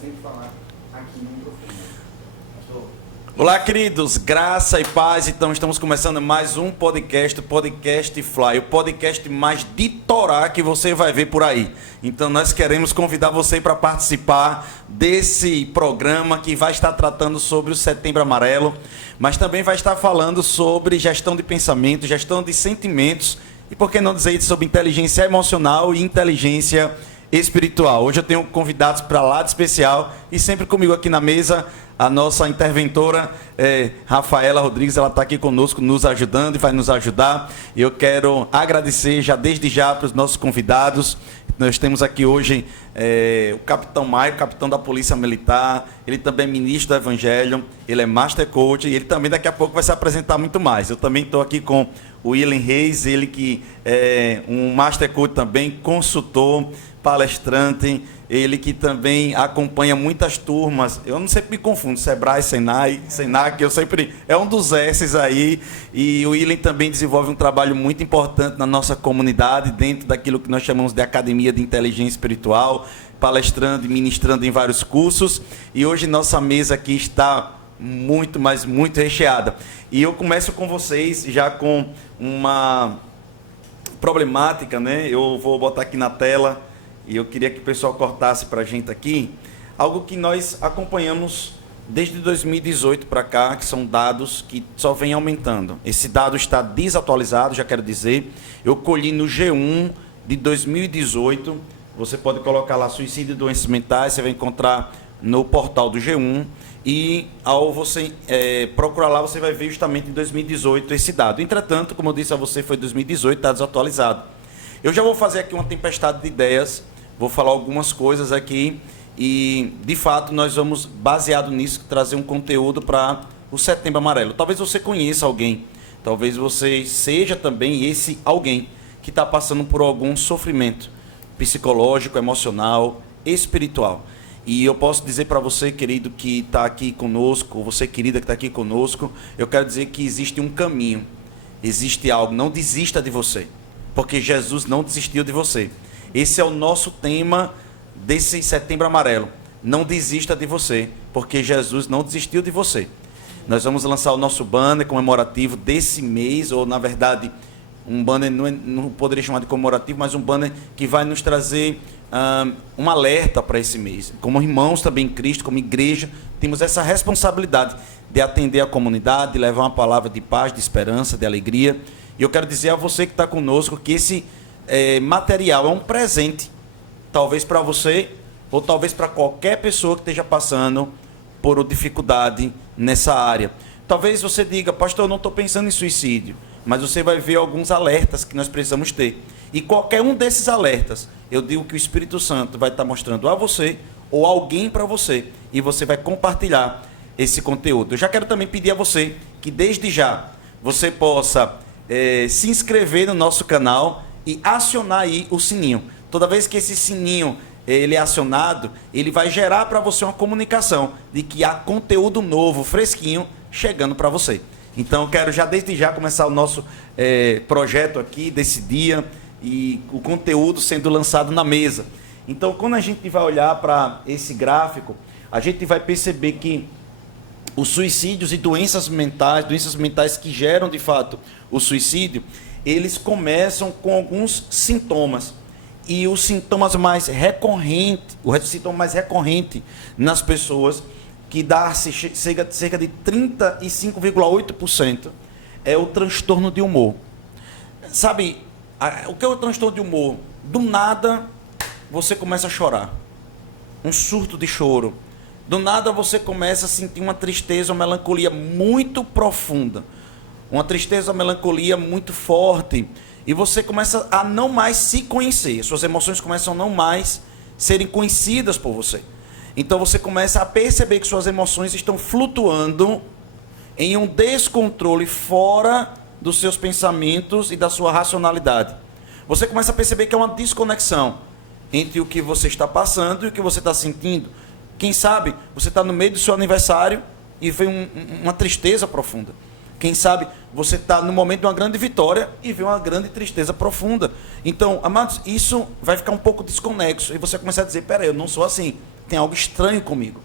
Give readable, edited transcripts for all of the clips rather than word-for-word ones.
sempre falar aqui no microfone. Olá, queridos, graça e paz. Então, estamos começando mais um podcast, o Podcast Fly, o podcast mais de Torá que você vai ver por aí. Então, nós queremos convidar você para participar desse programa que vai estar tratando sobre o Setembro Amarelo, mas também vai estar falando sobre gestão de pensamento, gestão de sentimentos e, por que não dizer, sobre inteligência emocional e inteligência espiritual. Hoje eu tenho convidados para lá de especial e sempre comigo aqui na mesa a nossa interventora, Rafaela Rodrigues. Ela está aqui conosco, nos ajudando e vai nos ajudar. Eu quero agradecer desde já para os nossos convidados. Nós temos aqui hoje o Capitão Maio, capitão da Polícia Militar. Ele também é ministro do Evangelho, ele é Master Coach e ele também daqui a pouco vai se apresentar muito mais. Eu também estou aqui com o William Reis, ele que é um Master Coach também, consultor, palestrante, ele que também acompanha muitas turmas. Eu não sempre me confundo, Sebrae, Senai, Senac, eu sempre... É um dos S's aí. E o William também desenvolve um trabalho muito importante na nossa comunidade, dentro daquilo que nós chamamos de Academia de Inteligência Espiritual, palestrando e ministrando em vários cursos. E hoje nossa mesa aqui está muito, mas muito recheada. E eu começo com vocês já com uma problemática, né? Eu vou botar aqui na tela. E eu queria que o pessoal cortasse para a gente aqui, algo que nós acompanhamos desde 2018 para cá, que são dados que só vêm aumentando. Esse dado está desatualizado, já quero dizer. Eu colhi no G1 de 2018, você pode colocar lá suicídio e doenças mentais, você vai encontrar no portal do G1, e ao você procurar lá, você vai ver justamente em 2018 esse dado. Entretanto, como eu disse a você, foi 2018, está desatualizado. Eu já vou fazer aqui uma tempestade de ideias. Vou falar algumas coisas aqui e, de fato, nós vamos, baseado nisso, trazer um conteúdo para o Setembro Amarelo. Talvez você conheça alguém, talvez você seja também esse alguém que está passando por algum sofrimento psicológico, emocional, espiritual. E eu posso dizer para você, querido, que está aqui conosco, ou você, querida, que está aqui conosco, eu quero dizer que existe um caminho, existe algo. Não desista de você, porque Jesus não desistiu de você. Esse é o nosso tema desse Setembro Amarelo. Não desista de você, porque Jesus não desistiu de você. Nós vamos lançar o nosso banner comemorativo desse mês, ou na verdade, um banner, não poderia chamar de comemorativo, mas um banner que vai nos trazer um alerta para esse mês. Como irmãos também em Cristo, como igreja, temos essa responsabilidade de atender a comunidade, de levar uma palavra de paz, de esperança, de alegria. E eu quero dizer a você que está conosco que esse material é um presente, talvez para você, ou talvez para qualquer pessoa que esteja passando por dificuldade nessa área. Talvez você diga, pastor, eu não estou pensando em suicídio, mas você vai ver alguns alertas que nós precisamos ter. E qualquer um desses alertas, eu digo que o Espírito Santo vai estar mostrando a você, ou alguém para você, e você vai compartilhar esse conteúdo. Eu já quero também pedir a você que desde já você possa se inscrever no nosso canal e acionar aí o sininho. Toda vez que esse sininho ele é acionado, ele vai gerar para você uma comunicação de que há conteúdo novo, fresquinho, chegando para você. Então, eu quero já desde já começar o nosso projeto aqui, desse dia, e o conteúdo sendo lançado na mesa. Então, quando a gente vai olhar para esse gráfico, a gente vai perceber que os suicídios e doenças mentais que geram, de fato, o suicídio, eles começam com alguns sintomas. E os sintomas mais recorrentes, o sintoma mais recorrente nas pessoas, que dá cerca de 35,8%, é o transtorno de humor. Sabe, o que é o transtorno de humor? Do nada, você começa a chorar. Um surto de choro. Do nada, você começa a sentir uma tristeza, uma melancolia muito profunda. Uma tristeza, uma melancolia muito forte. E você começa a não mais se conhecer. Suas emoções começam a não mais serem conhecidas por você. Então você começa a perceber que suas emoções estão flutuando em um descontrole fora dos seus pensamentos e da sua racionalidade. Você começa a perceber que é uma desconexão entre o que você está passando e o que você está sentindo. Quem sabe você está no meio do seu aniversário e vem uma tristeza profunda. Quem sabe você está no momento de uma grande vitória e vê uma grande tristeza profunda. Então, amados, isso vai ficar um pouco desconexo. E você começa a dizer, peraí, eu não sou assim. tem algo estranho comigo.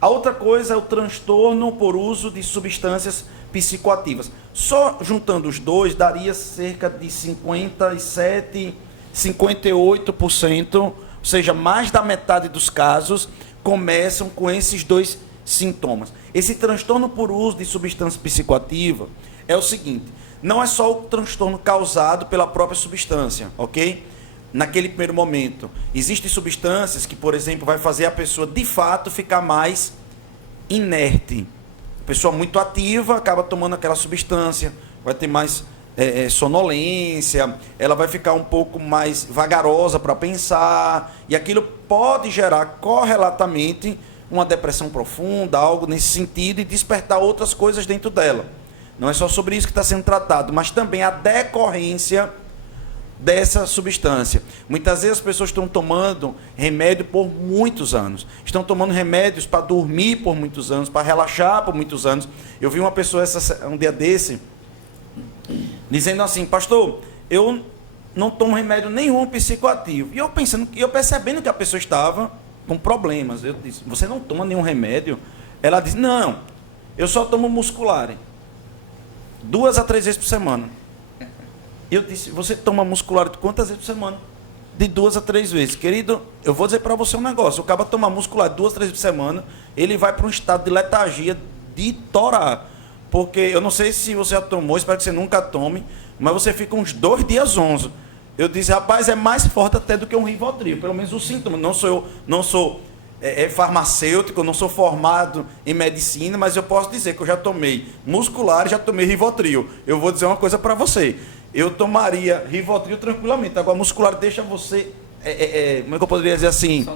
A outra coisa é o transtorno por uso de substâncias psicoativas. Só juntando os dois, daria cerca de 57, 58%, ou seja, mais da metade dos casos começam com esses dois sintomas. Esse transtorno por uso de substância psicoativa é o seguinte, não é só o transtorno causado pela própria substância, ok? Naquele primeiro momento, existem substâncias que, por exemplo, vai fazer a pessoa de fato ficar mais inerte. A pessoa muito ativa acaba tomando aquela substância, vai ter mais sonolência, ela vai ficar um pouco mais vagarosa para pensar, e aquilo pode gerar correlatamente uma depressão profunda, algo nesse sentido, e despertar outras coisas dentro dela. Não é só sobre isso que está sendo tratado, mas também a decorrência dessa substância. Muitas vezes as pessoas estão tomando remédio por muitos anos. Estão tomando remédios para dormir por muitos anos, para relaxar por muitos anos. Eu vi uma pessoa um dia desse dizendo assim, pastor, eu não tomo remédio nenhum psicoativo. E eu percebendo que a pessoa estava com problemas. Eu disse, você não toma nenhum remédio? Ela disse, não, eu só tomo muscular. 2 a 3 vezes por semana. Eu disse, você toma muscular quantas vezes por semana? De 2 a 3 vezes. Querido, eu vou dizer para você um negócio. O cara toma muscular 2 a 3 vezes por semana, ele vai para um estado de letargia, de torar. Porque eu não sei se você já tomou, espero que você nunca tome, mas você fica uns 2 dias zonzo. Eu disse, rapaz, é mais forte até do que um Rivotril. Pelo menos o sintoma. Não sou farmacêutico, eu não sou formado em medicina, mas eu posso dizer que eu já tomei muscular e já tomei Rivotril. Eu vou dizer uma coisa para você. Eu tomaria Rivotril tranquilamente. Agora, muscular deixa você, como é que eu poderia dizer assim?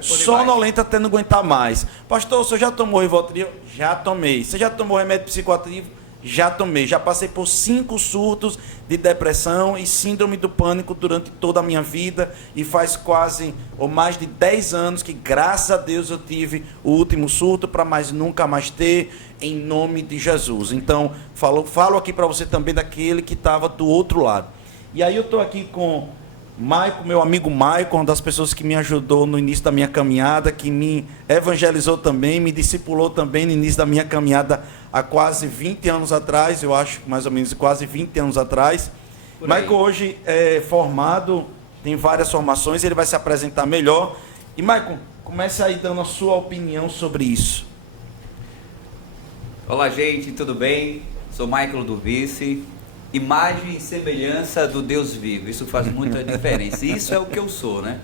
Sonolento até não aguentar mais. Pastor, você já tomou Rivotril? Já tomei. Você já tomou remédio psicoativo? Já tomei. Já passei por 5 surtos de depressão e síndrome do pânico durante toda a minha vida. E faz quase, ou mais de 10 anos que, graças a Deus, eu tive o último surto para mais nunca mais ter, em nome de Jesus. Então, falo aqui para você também daquele que estava do outro lado. E aí eu estou aqui com Maico, meu amigo Maico, uma das pessoas que me ajudou no início da minha caminhada, que me evangelizou também, me discipulou também no início da minha caminhada há quase 20 anos atrás, eu acho, mais ou menos quase 20 anos atrás. Maico hoje é formado, tem várias formações, ele vai se apresentar melhor. E Maico, comece aí dando a sua opinião sobre isso. Olá, gente, tudo bem? Sou Michael do Vice. Imagem e semelhança do Deus vivo. Isso faz muita diferença. Isso é o que eu sou, né?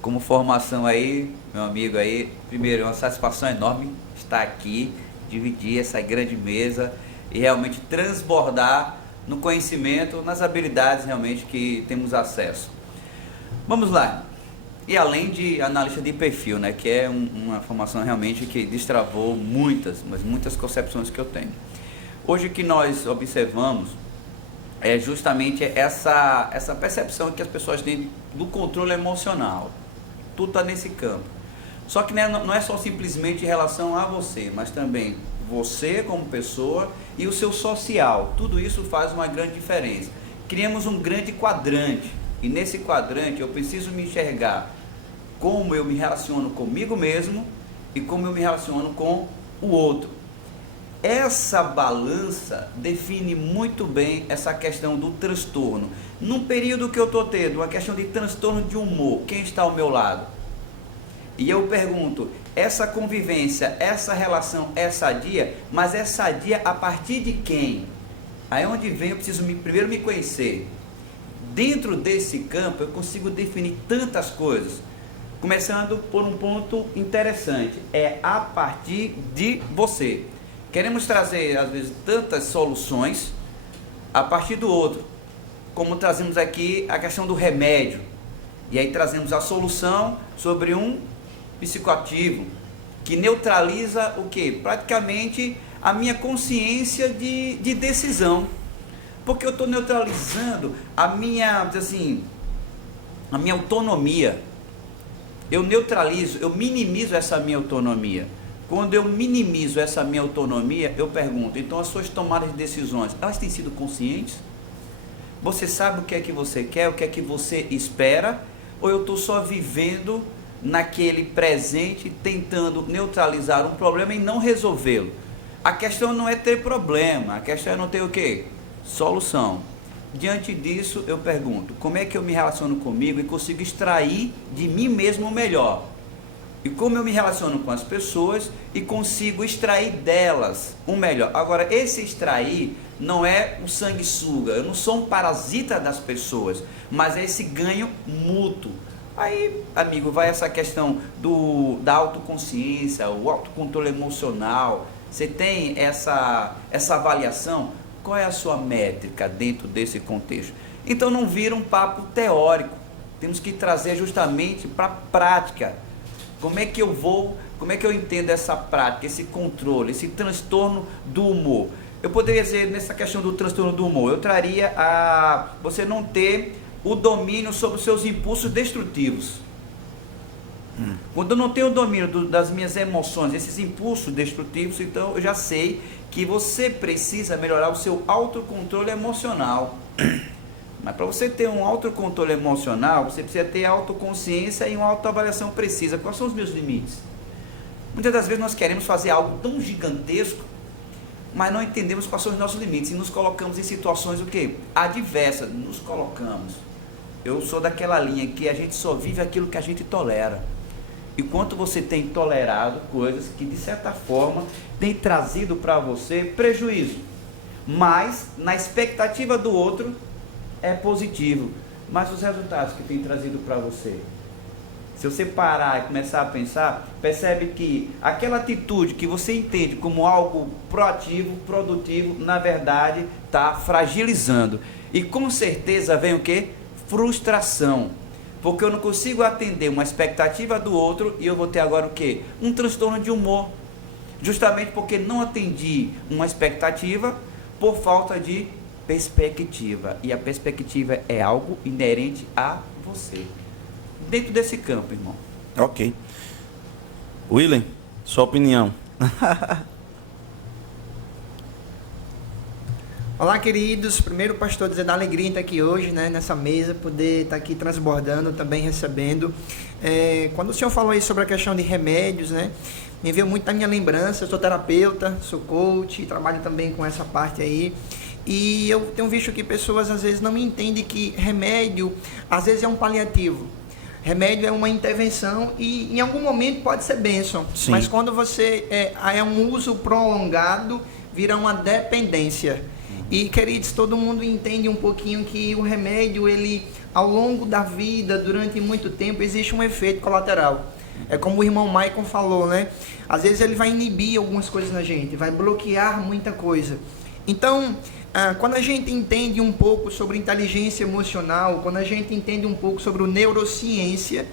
Como formação aí, meu amigo aí, primeiro, é uma satisfação enorme estar aqui, dividir essa grande mesa e realmente transbordar no conhecimento, nas habilidades realmente que temos acesso. Vamos lá. E além de analista de perfil, né, que é uma formação realmente que destravou muitas concepções que eu tenho. Hoje o que nós observamos é justamente essa percepção que as pessoas têm do controle emocional. Tudo está nesse campo. Só que não é só simplesmente em relação a você, mas também você como pessoa e o seu social. Tudo isso faz uma grande diferença. Criamos um grande quadrante. E nesse quadrante eu preciso me enxergar como eu me relaciono comigo mesmo e como eu me relaciono com o outro. Essa balança define muito bem essa questão do transtorno. Num período que eu estou tendo uma questão de transtorno de humor, quem está ao meu lado? E eu pergunto, essa convivência, essa relação é sadia, mas é sadia a partir de quem? Aí onde vem, eu preciso primeiro me conhecer. Dentro desse campo eu consigo definir tantas coisas, começando por um ponto interessante, é a partir de você. Queremos trazer às vezes tantas soluções a partir do outro, como trazemos aqui a questão do remédio, e aí trazemos a solução sobre um psicoativo, que neutraliza o que? Praticamente a minha consciência de decisão. Porque eu estou neutralizando a minha autonomia. Eu neutralizo, eu minimizo essa minha autonomia. Quando eu minimizo essa minha autonomia, eu pergunto, então as suas tomadas de decisões, elas têm sido conscientes? Você sabe o que é que você quer, o que é que você espera? Ou eu estou só vivendo naquele presente, tentando neutralizar um problema e não resolvê-lo. A questão não é ter problema, a questão é não ter o quê? Solução. Diante disso, eu pergunto, como é que eu me relaciono comigo e consigo extrair de mim mesmo o melhor? E como eu me relaciono com as pessoas e consigo extrair delas o melhor? Agora, esse extrair não é um sanguessuga, eu não sou um parasita das pessoas, mas é esse ganho mútuo. Aí, amigo, vai essa questão da autoconsciência, o autocontrole emocional. Você tem essa avaliação? Qual é a sua métrica dentro desse contexto? Então não vira um papo teórico, temos que trazer justamente para a prática. Como é que eu entendo essa prática, esse controle, esse transtorno do humor? Eu poderia dizer, nessa questão do transtorno do humor, eu traria a você não ter o domínio sobre os seus impulsos destrutivos. Quando eu não tenho o domínio das minhas emoções, esses impulsos destrutivos, então eu já sei que você precisa melhorar o seu autocontrole emocional. Mas para você ter um autocontrole emocional, você precisa ter autoconsciência e uma autoavaliação precisa. Quais são os meus limites? Muitas das vezes nós queremos fazer algo tão gigantesco, mas não entendemos quais são os nossos limites e nos colocamos em situações o quê? Adversas, nos colocamos. Eu sou daquela linha que a gente só vive aquilo que a gente tolera. E quanto você tem tolerado coisas que de certa forma tem trazido para você prejuízo, mas na expectativa do outro é positivo, mas os resultados que tem trazido para você, se você parar e começar a pensar, percebe que aquela atitude que você entende como algo proativo, produtivo, na verdade está fragilizando. E com certeza vem o quê? Frustração. Porque eu não consigo atender uma expectativa do outro e eu vou ter agora o quê? Um transtorno de humor. Justamente porque não atendi uma expectativa por falta de perspectiva. E a perspectiva é algo inerente a você. Dentro desse campo, irmão. Ok. William, sua opinião. Olá, queridos. Primeiro, pastor, dizer da alegria em estar aqui hoje, né, nessa mesa, poder estar aqui transbordando, também recebendo. Quando o senhor falou aí sobre a questão de remédios, né, me veio muito na minha lembrança. Eu sou terapeuta, sou coach, trabalho também com essa parte aí. E eu tenho visto que pessoas às vezes não entendem que remédio, às vezes é um paliativo. Remédio é uma intervenção e em algum momento pode ser bênção. Sim. Mas quando você é um uso prolongado, vira uma dependência. E, queridos, todo mundo entende um pouquinho que o remédio, ele, ao longo da vida, durante muito tempo, existe um efeito colateral. É como o irmão Maicon falou, né? Às vezes ele vai inibir algumas coisas na gente, vai bloquear muita coisa. Então, quando a gente entende um pouco sobre inteligência emocional, quando a gente entende um pouco sobre neurociência,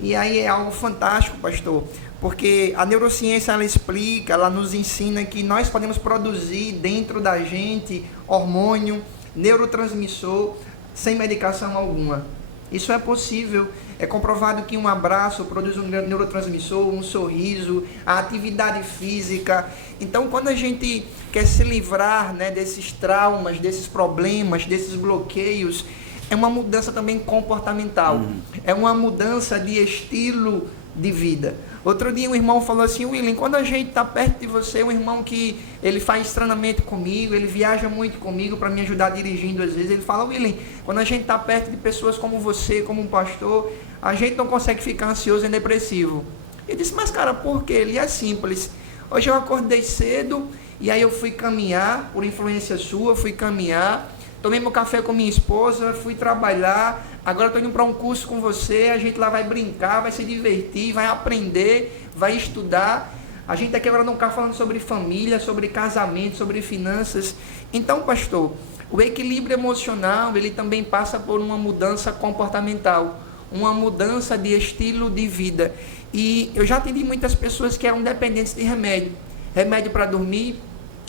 e aí é algo fantástico, pastor, porque a neurociência, ela explica, ela nos ensina que nós podemos produzir dentro da gente hormônio, neurotransmissor, sem medicação alguma. Isso é possível. É comprovado que um abraço produz um neurotransmissor, um sorriso, a atividade física. Então, quando a gente quer se livrar, né, desses traumas, desses problemas, desses bloqueios, é uma mudança também comportamental. É uma mudança de estilo de vida. Outro dia um irmão falou assim: William, quando a gente está perto de você, um irmão que ele faz treinamento comigo, ele viaja muito comigo para me ajudar dirigindo às vezes, ele fala: William, quando a gente está perto de pessoas como você, como um pastor, a gente não consegue ficar ansioso e depressivo. Eu disse: mas cara, por quê? Ele é simples. Hoje eu acordei cedo e aí eu fui caminhar, por influência sua, fui caminhar, tomei meu café com minha esposa, fui trabalhar, agora estou indo para um curso com você, a gente lá vai brincar, vai se divertir, vai aprender, vai estudar. A gente está quebrando um carro falando sobre família, sobre casamento, sobre finanças. Então, pastor, o equilíbrio emocional, ele também passa por uma mudança comportamental, uma mudança de estilo de vida. E eu já atendi muitas pessoas que eram dependentes de remédio. Remédio para dormir,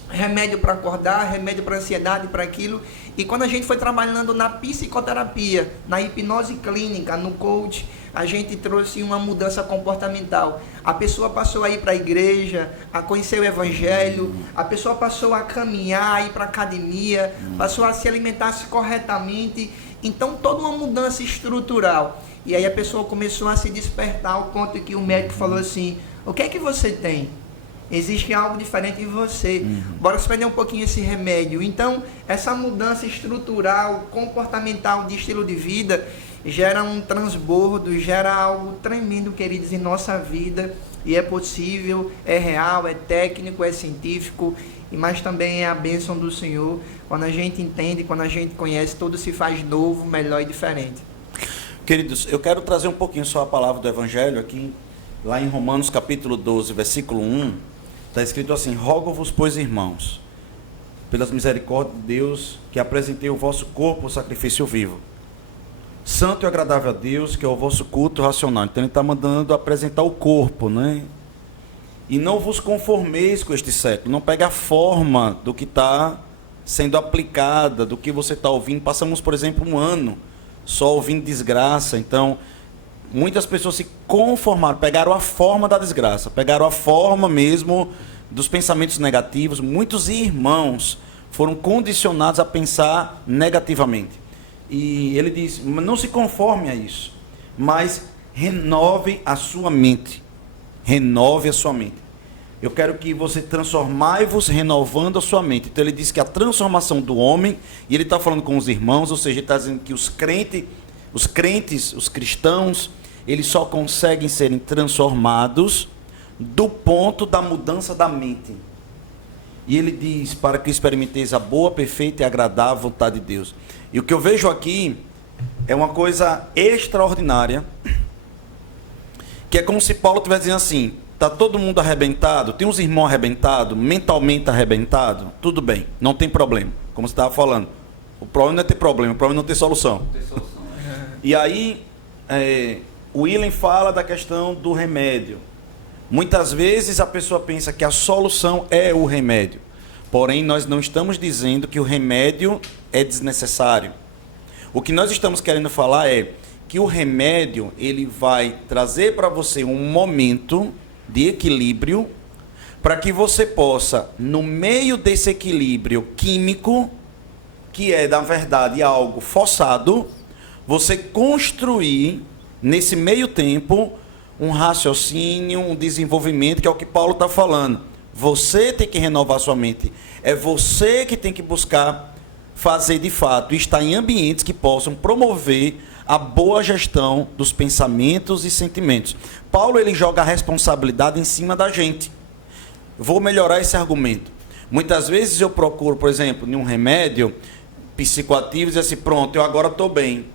remédio para acordar, remédio para ansiedade, para aquilo. E quando a gente foi trabalhando na psicoterapia, na hipnose clínica, no coach, a gente trouxe uma mudança comportamental. A pessoa passou a ir para a igreja, a conhecer o evangelho, a pessoa passou a caminhar, a ir para a academia, passou a se alimentar corretamente. Então, toda uma mudança estrutural. E aí a pessoa começou a se despertar ao ponto que o médico falou assim: o que é que você tem? Existe algo diferente em você. Bora suspender um pouquinho esse remédio. Então, essa mudança estrutural, comportamental, de estilo de vida, gera um transbordo, gera algo tremendo, queridos, em nossa vida. E é possível, é real, é técnico, é científico, mas também é a bênção do Senhor. Quando a gente entende, quando a gente conhece, tudo se faz novo, melhor e diferente. Queridos, eu quero trazer um pouquinho só a palavra do Evangelho aqui, lá em Romanos capítulo 12, versículo 1, está escrito assim: rogo-vos, pois, irmãos, pelas misericórdias de Deus, que apresentei o vosso corpo sacrifício vivo, santo e agradável a Deus, que é o vosso culto racional. Então ele está mandando apresentar o corpo, né? E não vos conformeis com este século, não pega a forma do que está sendo aplicada, do que você está ouvindo. Passamos, por exemplo, um ano só ouvindo desgraça. Então, muitas pessoas se conformaram, pegaram a forma da desgraça, pegaram a forma mesmo dos pensamentos negativos. Muitos irmãos foram condicionados a pensar negativamente. E ele diz: não se conforme a isso, mas renove a sua mente. Renove a sua mente. Eu quero que você transformai-vos renovando a sua mente. Então ele diz que a transformação do homem, e ele está falando com os irmãos, ou seja, ele está dizendo que os crentes, os cristãos, eles só conseguem serem transformados do ponto da mudança da mente. E ele diz: para que experimenteis a boa, perfeita e agradável vontade de Deus. E o que eu vejo aqui é uma coisa extraordinária, que é como se Paulo estivesse dizendo assim: está todo mundo arrebentado, tem uns irmãos arrebentados, mentalmente arrebentados, tudo bem, não tem problema, como você estava falando. O problema não é ter problema, o problema é não ter solução. Não tem solução. E aí, o William fala da questão do remédio. Muitas vezes a pessoa pensa que a solução é o remédio. Porém, nós não estamos dizendo que o remédio é desnecessário. O que nós estamos querendo falar é que o remédio, ele vai trazer para você um momento de equilíbrio, para que você possa, no meio desse equilíbrio químico, que é, na verdade, algo forçado, você construir, nesse meio tempo, um raciocínio, um desenvolvimento, que é o que Paulo está falando. Você tem que renovar sua mente. É você que tem que buscar fazer de fato, estar em ambientes que possam promover a boa gestão dos pensamentos e sentimentos. Paulo, ele joga a responsabilidade em cima da gente. Vou melhorar esse argumento. Muitas vezes eu procuro, por exemplo, em um remédio psicoativo, e dizer assim: pronto, eu agora estou bem.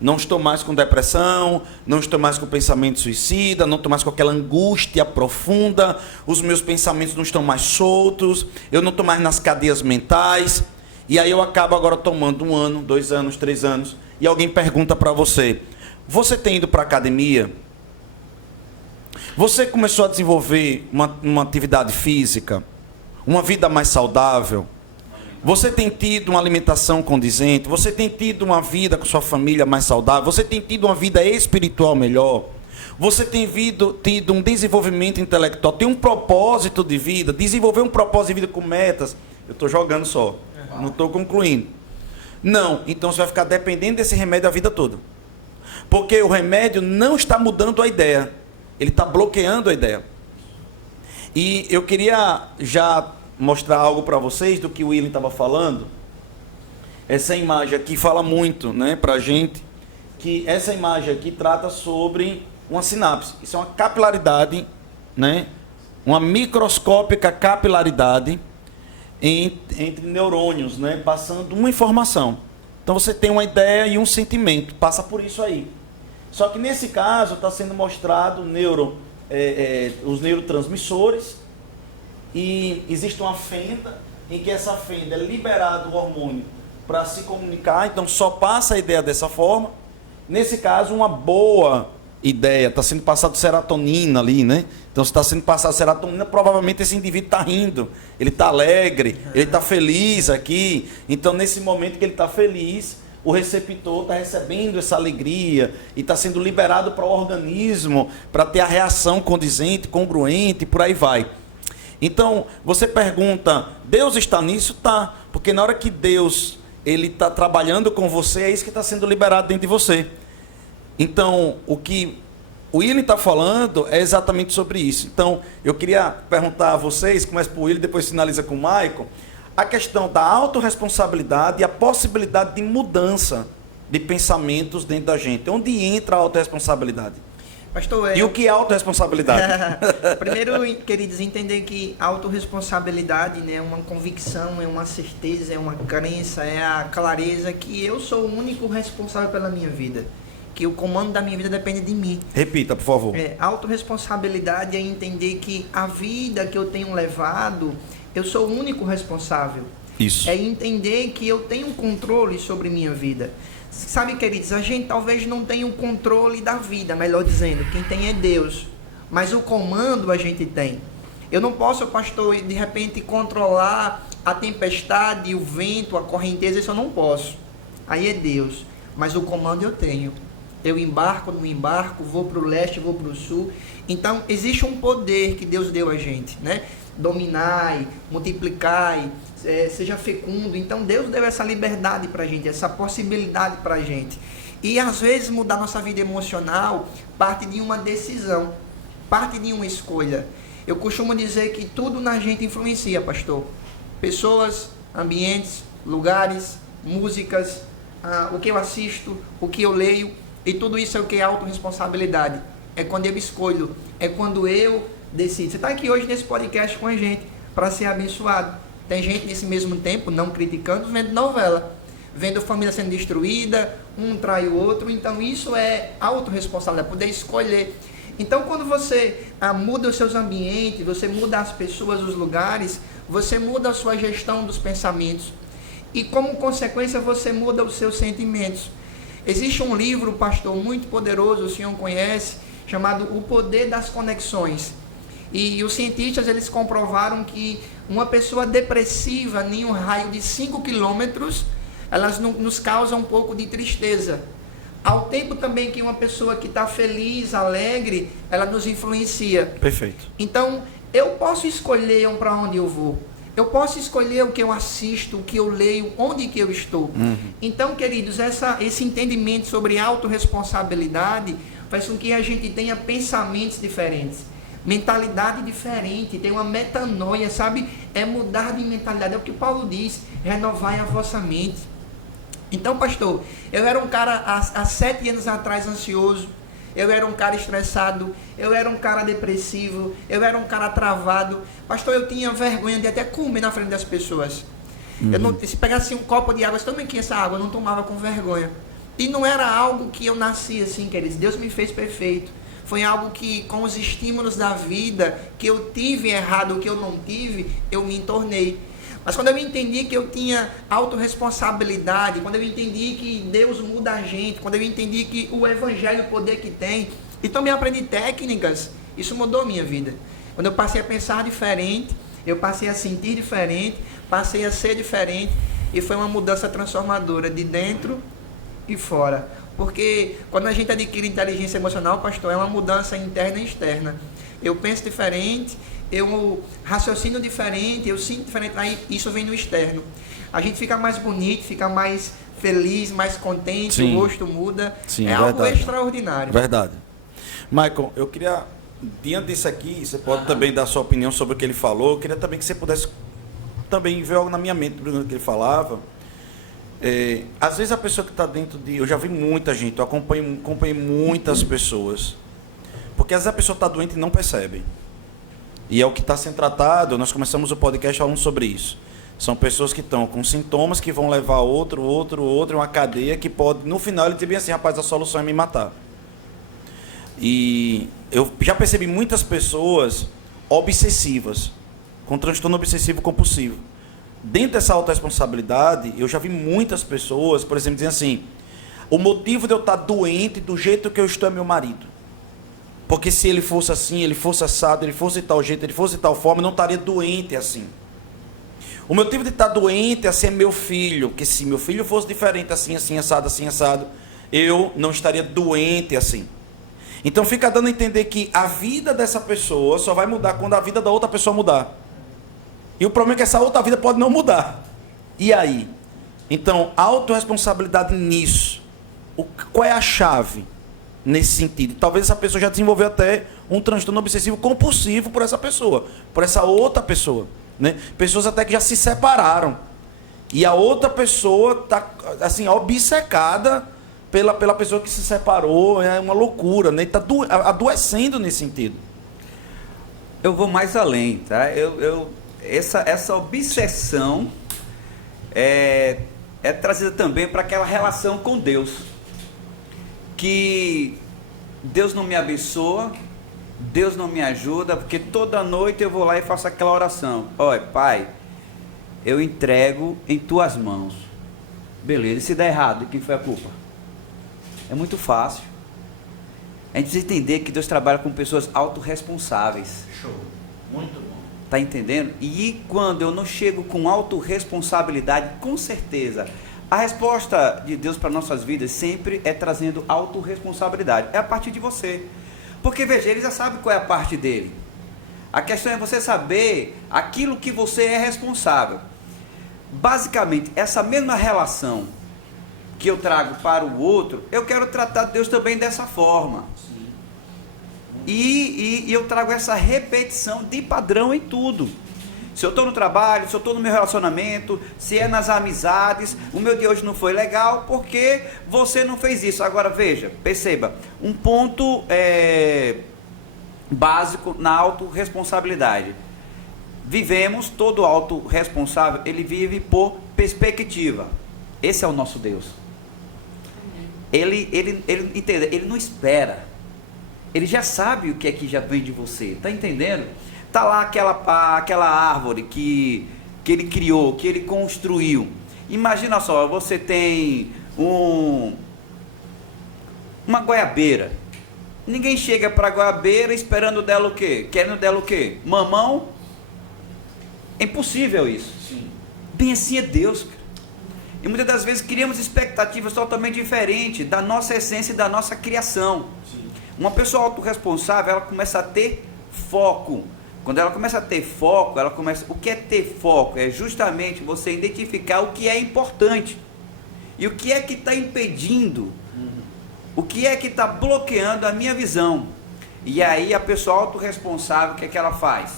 Não estou mais com depressão, não estou mais com pensamento suicida, não estou mais com aquela angústia profunda, os meus pensamentos não estão mais soltos, eu não estou mais nas cadeias mentais. E aí eu acabo agora tomando 1 ano, 2 anos, 3 anos, e alguém pergunta para você: você tem ido para a academia? Você começou a desenvolver uma atividade física? Uma vida mais saudável? Você tem tido uma alimentação condizente? Você tem tido uma vida com sua família mais saudável? Você tem tido uma vida espiritual melhor? Você tem tido um desenvolvimento intelectual? Tem um propósito de vida? Desenvolver um propósito de vida com metas? Eu estou jogando só, não estou concluindo. Não, então você vai ficar dependendo desse remédio a vida toda. Porque o remédio não está mudando a ideia, ele está bloqueando a ideia. E eu queria já mostrar algo para vocês do que o William estava falando. Essa imagem aqui fala muito, né, para a gente, que essa imagem aqui trata sobre uma sinapse. Isso é uma capilaridade, né, uma microscópica capilaridade entre neurônios, né, passando uma informação. Então você tem uma ideia e um sentimento, passa por isso aí. Só que nesse caso está sendo mostrado os neurotransmissores, e existe uma fenda em que essa fenda é liberado o hormônio para se comunicar, então só passa a ideia dessa forma. Nesse caso, uma boa ideia, está sendo passado serotonina ali, né? Então, se está sendo passado serotonina, provavelmente esse indivíduo está rindo, ele está alegre, ele está feliz aqui. Então, nesse momento que ele está feliz, o receptor está recebendo essa alegria e está sendo liberado para o organismo para ter a reação condizente, congruente, por aí vai. Então, você pergunta, Deus está nisso? Tá, porque na hora que Deus ele está trabalhando com você, é isso que está sendo liberado dentro de você. Então, o que o William está falando é exatamente sobre isso. Então, eu queria perguntar a vocês, começa por William, depois finaliza com o Michael, a questão da autorresponsabilidade e a possibilidade de mudança de pensamentos dentro da gente. Onde entra a autorresponsabilidade? Pastor, E o que é autorresponsabilidade? Primeiro, queridos, entender que a autorresponsabilidade, né, é uma convicção, é uma certeza, é uma crença, é a clareza que eu sou o único responsável pela minha vida. Que o comando da minha vida depende de mim. Repita, por favor. Autorresponsabilidade é entender que a vida que eu tenho levado, eu sou o único responsável. Isso. É entender que eu tenho controle sobre minha vida. Sabe, queridos, a gente talvez não tenha o controle da vida, melhor dizendo, quem tem é Deus. Mas o comando a gente tem. Eu não posso, pastor, de repente controlar a tempestade, o vento, a correnteza, isso eu não posso. Aí é Deus. Mas o comando eu tenho. Eu embarco, não embarco, vou para o leste, vou para o sul. Então, existe um poder que Deus deu a gente, né? Dominai, multiplicai, seja fecundo. Então, Deus deu essa liberdade para a gente, essa possibilidade para a gente. E, às vezes, mudar nossa vida emocional parte de uma decisão, parte de uma escolha. Eu costumo dizer que tudo na gente influencia, pastor. Pessoas, ambientes, lugares, músicas, o que eu assisto, o que eu leio, e tudo isso é o que é autorresponsabilidade. É quando eu escolho, é quando eu decido. Você está aqui hoje nesse podcast com a gente para ser abençoado. Tem gente nesse mesmo tempo, não criticando, vendo novela, vendo família sendo destruída, um trai o outro. Então isso é autorresponsabilidade, poder escolher. Então quando você muda os seus ambientes, você muda as pessoas, os lugares, você muda a sua gestão dos pensamentos. E como consequência você muda os seus sentimentos. Existe um livro, pastor, muito poderoso, o senhor conhece, chamado O Poder das Conexões. E os cientistas, eles comprovaram que uma pessoa depressiva, em um raio de 5 quilômetros, elas nos causam um pouco de tristeza. Ao tempo também que uma pessoa que está feliz, alegre, ela nos influencia. Perfeito. Então, eu posso escolher para onde eu vou. Eu posso escolher o que eu assisto, o que eu leio, onde que eu estou. Então, queridos, esse entendimento sobre autorresponsabilidade faz com que a gente tenha pensamentos diferentes, mentalidade diferente, tem uma metanoia, sabe? É mudar de mentalidade, é o que Paulo diz, renovai a vossa mente. Então, pastor, eu era um cara há 7 anos atrás ansioso, eu era um cara estressado, eu era um cara depressivo, eu era um cara travado. Pastor, eu tinha vergonha de até comer na frente das pessoas. Eu não, se pegasse um copo de água, toma aqui essa água, eu não tomava com vergonha. E não era algo que eu nasci assim, queridos. Deus me fez perfeito. Foi algo que, com os estímulos da vida, que eu tive errado, que eu não tive, eu me tornei. Mas quando eu entendi que eu tinha autorresponsabilidade, quando eu entendi que Deus muda a gente, quando eu entendi que o Evangelho, o poder que tem, e também aprendi técnicas, isso mudou a minha vida. Quando eu passei a pensar diferente, eu passei a sentir diferente, passei a ser diferente, e foi uma mudança transformadora de dentro e fora. Porque quando a gente adquire inteligência emocional, pastor, é uma mudança interna e externa. Eu penso diferente, eu raciocino diferente, eu sinto diferente, aí isso vem no externo. A gente fica mais bonito, fica mais feliz, mais contente, Sim. O rosto muda. Sim, é algo verdade. extraordinário. Verdade. Michael, eu queria, diante disso aqui, você pode também dar sua opinião sobre o que ele falou. Eu queria também que você pudesse também ver algo na minha mente do que ele falava. Às vezes a pessoa que está dentro de... Eu já vi muita gente, eu acompanhei muitas pessoas. Porque às vezes a pessoa está doente e não percebe. E é o que está sendo tratado, nós começamos o podcast falando sobre isso. São pessoas que estão com sintomas que vão levar outro, uma cadeia que pode, no final, ele dizer bem assim, rapaz, a solução é me matar. E eu já percebi muitas pessoas obsessivas, com transtorno obsessivo compulsivo. Dentro dessa autorresponsabilidade, eu já vi muitas pessoas, por exemplo, dizendo assim, o motivo de eu estar doente do jeito que eu estou é meu marido. Porque se ele fosse assim, ele fosse assado, ele fosse de tal jeito, ele fosse de tal forma, eu não estaria doente assim. O motivo de estar doente assim é meu filho, que se meu filho fosse diferente assim, assim, assado, eu não estaria doente assim. Então fica dando a entender que a vida dessa pessoa só vai mudar quando a vida da outra pessoa mudar. E o problema é que essa outra vida pode não mudar. E aí? Então, autorresponsabilidade nisso. Qual é a chave nesse sentido? Talvez essa pessoa já desenvolveu até um transtorno obsessivo compulsivo por essa pessoa, por essa outra pessoa, né? Pessoas até que já se separaram. E a outra pessoa está assim, obcecada pela pessoa que se separou. É uma loucura, né? Está adoecendo nesse sentido. Eu vou mais além, tá? Essa obsessão é trazida também para aquela relação com Deus. Que Deus não me abençoa, Deus não me ajuda, porque toda noite eu vou lá e faço aquela oração. Olha, Pai, eu entrego em tuas mãos. Beleza, e se der errado, de quem foi a culpa? É muito fácil. A gente precisa entender que Deus trabalha com pessoas autorresponsáveis. Show, muito bom. Tá entendendo? E quando eu não chego com autorresponsabilidade, com certeza, a resposta de Deus para nossas vidas sempre é trazendo autorresponsabilidade. É a partir de você. Porque, veja, ele já sabe qual é a parte dele. A questão é você saber aquilo que você é responsável. Basicamente, essa mesma relação que eu trago para o outro, eu quero tratar Deus também dessa forma. E eu trago essa repetição de padrão em tudo. Se eu estou no trabalho, se eu estou no meu relacionamento, se é nas amizades, o meu de hoje não foi legal porque você não fez isso. Agora veja, perceba, um ponto básico na autorresponsabilidade. Vivemos, todo autorresponsável, ele vive por perspectiva. Esse é o nosso Deus. Ele entenda, ele não espera. Ele já sabe o que é que já vem de você. Está entendendo? Está lá aquela árvore que ele criou, que ele construiu. Imagina só, você tem uma goiabeira. Ninguém chega para a goiabeira esperando dela o quê? Querendo dela o quê? Mamão? É impossível isso. Sim. Bem assim é Deus. E muitas das vezes criamos expectativas totalmente diferentes da nossa essência e da nossa criação. Sim. Uma pessoa autorresponsável, ela começa a ter foco. Quando ela começa a ter foco, o que é ter foco? É justamente você identificar o que é importante. E o que é que está impedindo? O que é que está bloqueando a minha visão? E aí a pessoa autorresponsável, o que é que ela faz?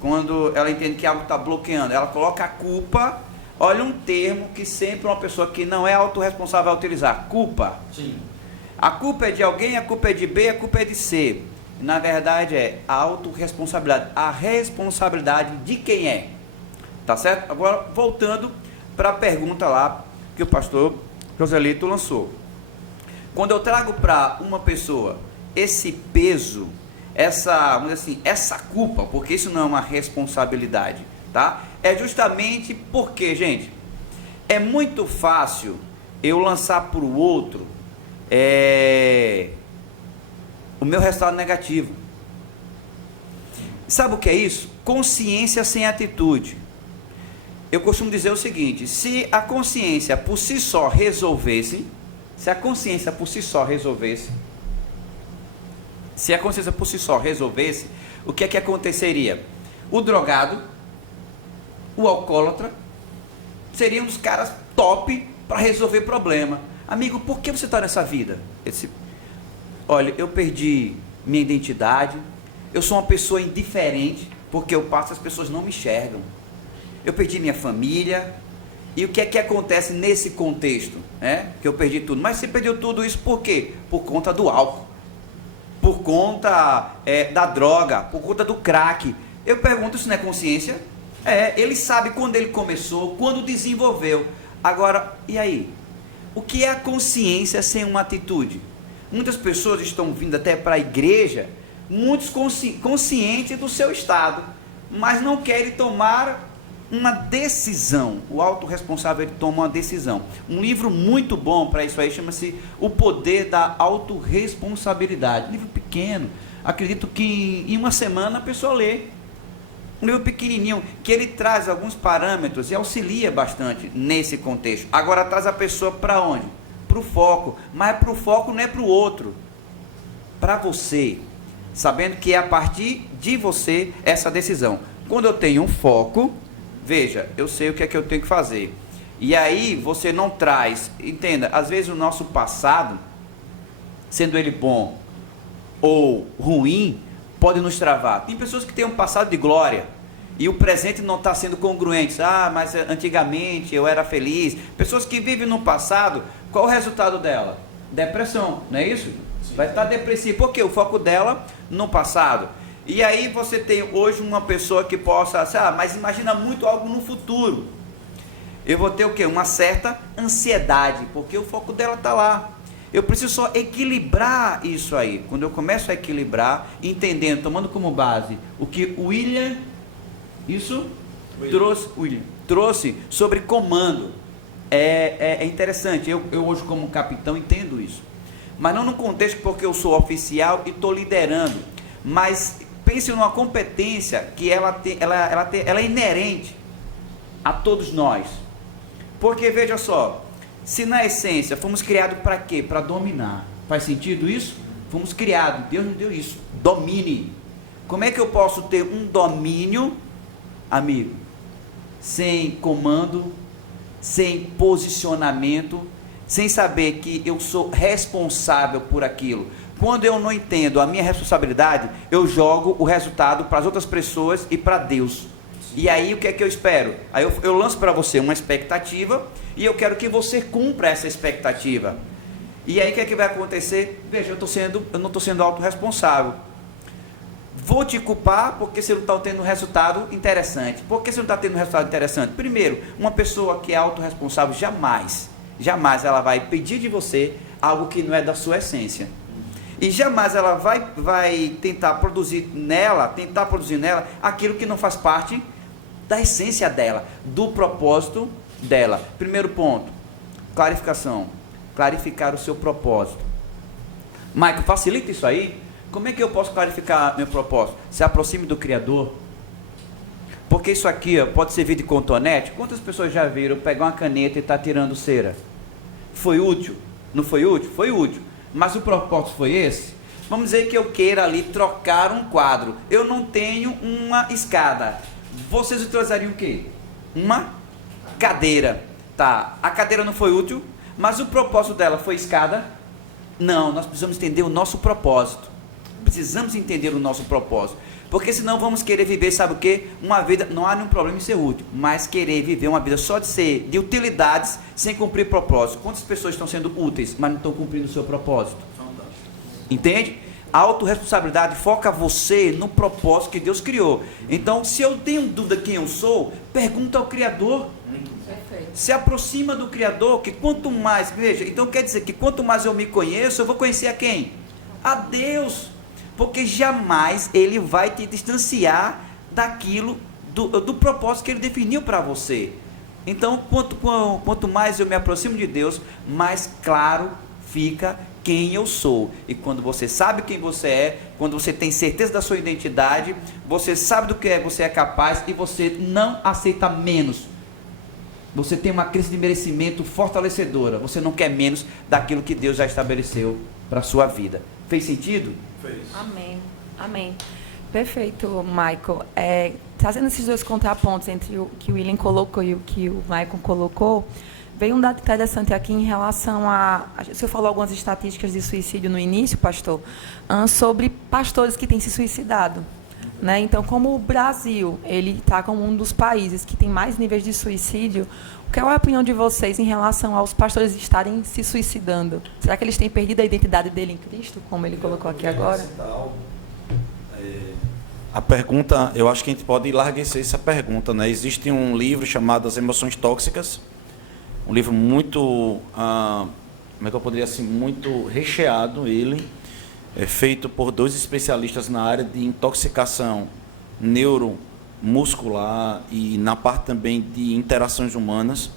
Quando ela entende que algo está bloqueando, ela coloca a culpa. Olha um termo que sempre uma pessoa que não é autorresponsável vai utilizar: culpa. Sim. A culpa é de alguém, a culpa é de B, a culpa é de C. Na verdade é a autorresponsabilidade, a responsabilidade de quem é. Tá certo? Agora, voltando para a pergunta lá que o pastor Joselito lançou. Quando eu trago para uma pessoa esse peso, vamos dizer assim, essa culpa, porque isso não é uma responsabilidade, tá? É justamente porque, gente, é muito fácil eu lançar para o outro o meu resultado negativo. Sabe o que é isso? Consciência sem atitude. Eu costumo dizer o seguinte: se a consciência por si só resolvesse, o que é que aconteceria? O drogado, o alcoólatra, seriam os caras top para resolver problema. Amigo, por que você está nessa vida? Olha, eu perdi minha identidade, eu sou uma pessoa indiferente, porque eu passo, as pessoas não me enxergam. Eu perdi minha família. E o que é que acontece nesse contexto? Que eu perdi tudo. Mas você perdeu tudo isso por quê? Por conta do álcool, por conta da droga, por conta do crack. Eu pergunto, isso não é consciência? Ele sabe quando ele começou, quando desenvolveu. Agora, e aí? O que é a consciência sem uma atitude? Muitas pessoas estão vindo até para a igreja, muitos conscientes do seu estado, mas não querem tomar uma decisão. O autorresponsável, ele toma uma decisão. Um livro muito bom para isso aí chama-se O Poder da Autorresponsabilidade. Livro pequeno, acredito que em uma semana a pessoa lê. Um livro pequenininho, que ele traz alguns parâmetros e auxilia bastante nesse contexto. Agora traz a pessoa para onde? Para o foco. Mas para o foco não é para o outro. Para você. Sabendo que é a partir de você essa decisão. Quando eu tenho um foco, veja, eu sei o que é que eu tenho que fazer. E aí você não traz, entenda, às vezes o nosso passado, sendo ele bom ou ruim, pode nos travar. Tem pessoas que têm um passado de glória e o presente não está sendo congruente. Ah, mas antigamente eu era feliz. Pessoas que vivem no passado, qual o resultado dela? Depressão, não é isso? Vai estar depressiva, porque o foco dela no passado. E aí você tem hoje uma pessoa que possa, mas imagina muito algo no futuro. Eu vou ter o quê? Uma certa ansiedade, porque o foco dela está lá. Eu preciso só equilibrar isso aí. Quando eu começo a equilibrar, entendendo, tomando como base o que William trouxe sobre comando. É interessante, eu hoje como capitão entendo isso. Mas não no contexto porque eu sou oficial e estou liderando. Mas pense numa competência que ela é inerente a todos nós. Porque veja só, se na essência fomos criados para quê? Para dominar. Faz sentido isso? Fomos criados, Deus nos deu isso. Domine. Como é que eu posso ter um domínio, amigo, sem comando, sem posicionamento, sem saber que eu sou responsável por aquilo? Quando eu não entendo a minha responsabilidade, eu jogo o resultado para as outras pessoas e para Deus. E aí o que é que eu espero? Aí eu lanço para você uma expectativa e eu quero que você cumpra essa expectativa. E aí o que é que vai acontecer? Veja, eu não estou sendo autorresponsável. Vou te culpar porque você não está tendo um resultado interessante. Por que você não está tendo um resultado interessante? Primeiro, uma pessoa que é autorresponsável jamais ela vai pedir de você algo que não é da sua essência. E jamais ela vai tentar produzir nela aquilo que não faz parte da essência dela, do propósito dela. Primeiro ponto, clarificação. Clarificar o seu propósito. Michael, facilita isso aí? Como é que eu posso clarificar meu propósito? Se aproxime do Criador. Porque isso aqui pode servir de cotonete. Quantas pessoas já viram pegar uma caneta e estar tirando cera? Foi útil? Não foi útil? Foi útil. Mas o propósito foi esse? Vamos dizer que eu queira ali trocar um quadro. Eu não tenho uma escada. Vocês utilizariam o quê? Uma cadeira. Tá, a cadeira não foi útil, mas o propósito dela foi escada? Não, nós precisamos entender o nosso propósito. Precisamos entender o nosso propósito. Porque senão vamos querer viver, sabe o quê? Uma vida, não há nenhum problema em ser útil, mas querer viver uma vida só de utilidades, sem cumprir propósito. Quantas pessoas estão sendo úteis, mas não estão cumprindo o seu propósito? Entende? A autorresponsabilidade foca você no propósito que Deus criou. Então, se eu tenho dúvida quem eu sou, pergunta ao Criador. Se aproxima do Criador, que quanto mais, veja, então quer dizer que quanto mais eu me conheço, eu vou conhecer a quem? A Deus. Porque jamais Ele vai te distanciar daquilo, do propósito que Ele definiu para você. Então, quanto mais eu me aproximo de Deus, mais claro fica quem eu sou. E quando você sabe quem você é, quando você tem certeza da sua identidade, você sabe do que você é capaz e você não aceita menos. Você tem uma crise de merecimento fortalecedora. Você não quer menos daquilo que Deus já estabeleceu para a sua vida. Fez sentido? Fez. Amém. Amém. Perfeito, Michael. Trazendo esses dois contrapontos entre o que o William colocou e o que o Michael colocou, veio um dado interessante aqui em relação a... O senhor falou algumas estatísticas de suicídio no início, pastor, sobre pastores que têm se suicidado. Né? Então, como o Brasil ele está como um dos países que tem mais níveis de suicídio, qual é a opinião de vocês em relação aos pastores estarem se suicidando? Será que eles têm perdido a identidade dele em Cristo, como ele colocou aqui agora? A pergunta, eu acho que a gente pode enlarguecer essa pergunta, né? Existe um livro chamado As Emoções Tóxicas, um livro muito, como é que eu poderia assim, muito recheado, ele é feito por 2 especialistas na área de intoxicação neuromuscular e na parte também de interações humanas.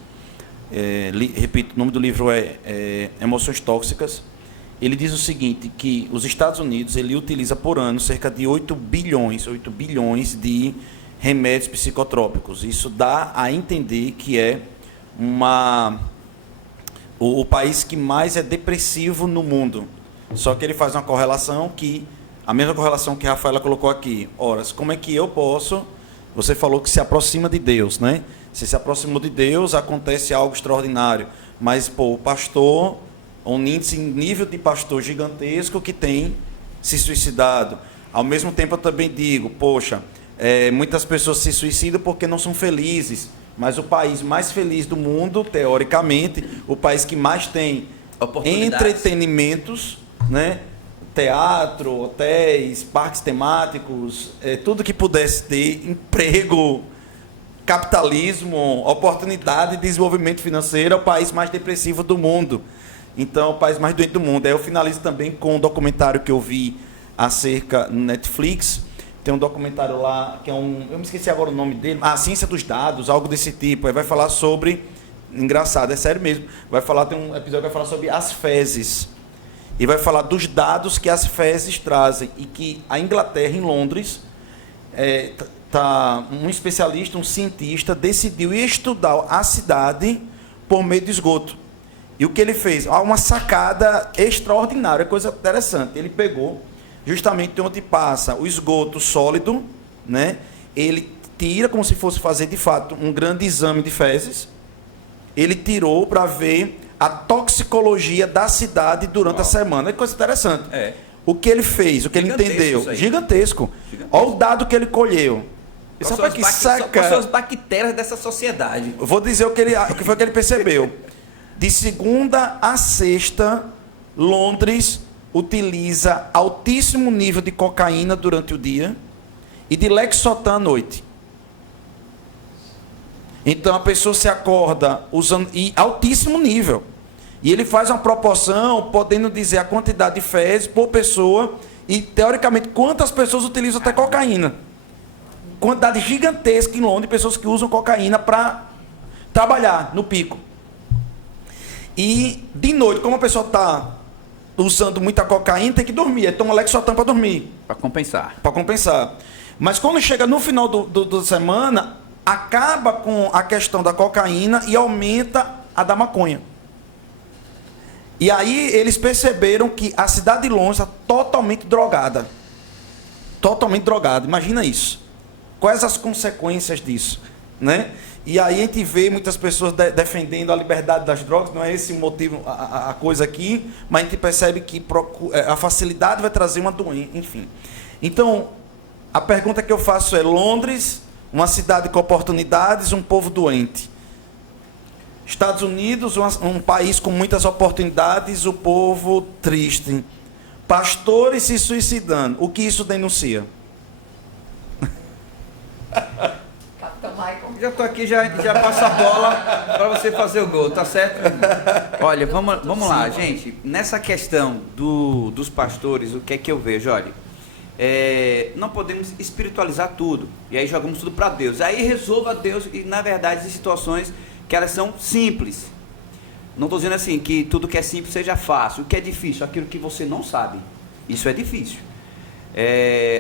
Repito, o nome do livro é Emoções Tóxicas. Ele diz o seguinte, que os Estados Unidos ele utiliza por ano cerca de 8 bilhões de remédios psicotrópicos. Isso dá a entender que é o país que mais é depressivo no mundo. Só que ele faz uma correlação a mesma correlação que a Rafaela colocou aqui. Ora, como é que eu posso... Você falou que se aproxima de Deus, né? Se aproximou de Deus, acontece algo extraordinário. Mas, o pastor, um nível de pastor gigantesco que tem se suicidado. Ao mesmo tempo, eu também digo, poxa, muitas pessoas se suicidam porque não são felizes. Mas o país mais feliz do mundo, teoricamente, o país que mais tem entretenimentos, né? Teatro, hotéis, parques temáticos, tudo que pudesse ter emprego, capitalismo, oportunidade de desenvolvimento financeiro, é o país mais depressivo do mundo. Então, o país mais doente do mundo. Aí eu finalizo também com um documentário que eu vi acerca no Netflix. Tem um documentário lá, que é eu me esqueci agora o nome dele, A Ciência dos Dados, algo desse tipo. Aí vai falar sobre, engraçado, é sério mesmo, tem um episódio que vai falar sobre as fezes. E vai falar dos dados que as fezes trazem. E que a Inglaterra, em Londres, um especialista, um cientista, decidiu estudar a cidade por meio de esgoto. E o que ele fez? Uma sacada extraordinária, coisa interessante. Ele pegou justamente onde passa o esgoto sólido, né? Ele tira como se fosse fazer, de fato, um grande exame de fezes. Ele tirou para ver a toxicologia da cidade durante a semana. É coisa interessante. O que ele fez, o que ele entendeu. Gigantesco. Olha o dado que ele colheu. Quais são as bactérias dessa sociedade? Eu vou dizer o que foi que ele percebeu. De segunda a sexta, Londres utiliza altíssimo nível de cocaína durante o dia e de Lexotan à noite. Então a pessoa se acorda usando altíssimo nível. E ele faz uma proporção, podendo dizer a quantidade de fezes por pessoa e, teoricamente, quantas pessoas utilizam até cocaína. Quantidade gigantesca em Londres de pessoas que usam cocaína para trabalhar no pico. E, de noite, como a pessoa está usando muita cocaína, tem que dormir. Ele toma Lexotan para dormir. Para compensar. Para compensar. Mas quando chega no final da semana, acaba com a questão da cocaína e aumenta a da maconha. E aí eles perceberam que a cidade de Londres está totalmente drogada. Totalmente drogada. Imagina isso. Quais as consequências disso, né? E aí a gente vê muitas pessoas defendendo a liberdade das drogas, não é esse o motivo, a coisa aqui, mas a gente percebe que a facilidade vai trazer uma doença, enfim. Então, a pergunta que eu faço é: Londres, uma cidade com oportunidades, um povo doente. Estados Unidos, um país com muitas oportunidades, o povo triste. Pastores se suicidando. O que isso denuncia? Capitão Michael. Já estou aqui, já passo a bola para você fazer o gol, tá certo? Olha, vamos lá, gente. Nessa questão dos pastores, o que é que eu vejo? Olha, não podemos espiritualizar tudo. E aí jogamos tudo para Deus. Aí resolva Deus, e na verdade, em situações que elas são simples. Não estou dizendo assim que tudo que é simples seja fácil. O que é difícil? Aquilo que você não sabe. Isso é difícil.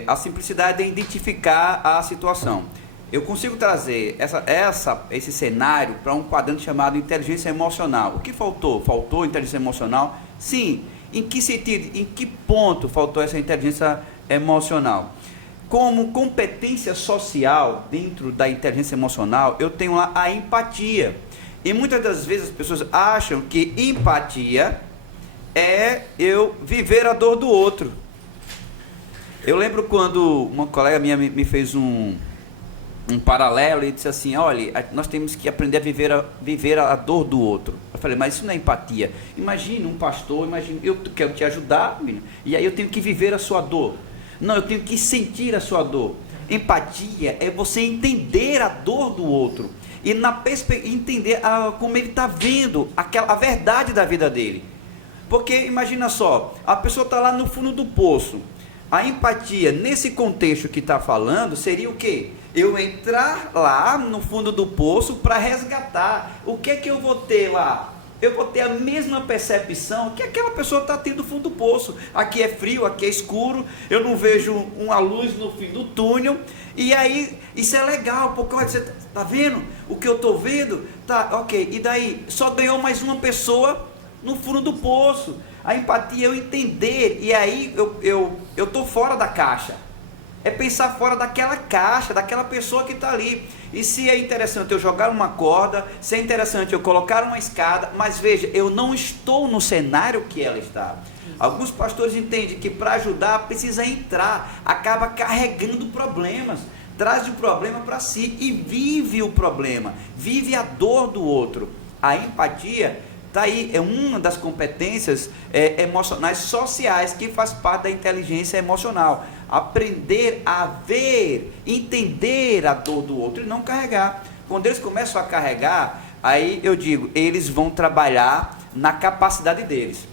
A simplicidade é identificar a situação. Eu consigo trazer esse cenário para um quadrante chamado inteligência emocional. O que faltou? Faltou inteligência emocional? Sim. Em que sentido? Em que ponto faltou essa inteligência emocional? Como competência social dentro da inteligência emocional, eu tenho lá a empatia. E muitas das vezes as pessoas acham que empatia é eu viver a dor do outro. Eu lembro quando uma colega minha me fez um paralelo e disse assim: olha, nós temos que aprender a viver a dor do outro. Eu falei: mas isso não é empatia. Imagina um pastor, eu quero te ajudar, menino, e aí eu tenho que viver a sua dor. Não, eu tenho que sentir a sua dor. Empatia é você entender a dor do outro e entender como ele está vendo a verdade da vida dele. Porque imagina só, a pessoa está lá no fundo do poço. A empatia, nesse contexto que está falando, seria o quê? Eu entrar lá no fundo do poço para resgatar. O que é que eu vou ter lá? eu vou ter a mesma percepção que aquela pessoa está tendo no fundo do poço. Aqui é frio, aqui é escuro, eu não vejo uma luz no fim do túnel. E aí, isso é legal, porque olha, você está vendo o que eu estou vendo? Tá, ok, e daí? Só ganhou mais uma pessoa no fundo do poço. A empatia é eu entender, e aí eu estou fora da caixa. É pensar fora daquela caixa, daquela pessoa que está ali. E se é interessante eu jogar uma corda, se é interessante eu colocar uma escada, mas veja, eu não estou no cenário que ela está. Alguns pastores entendem que para ajudar precisa entrar, acaba carregando problemas, traz o problema para si e vive o problema, vive a dor do outro. A empatia está aí, é uma das competências emocionais sociais que faz parte da inteligência emocional. Aprender a ver, entender a dor do outro e não carregar. Quando eles começam a carregar, aí eu digo, eles vão trabalhar na capacidade deles.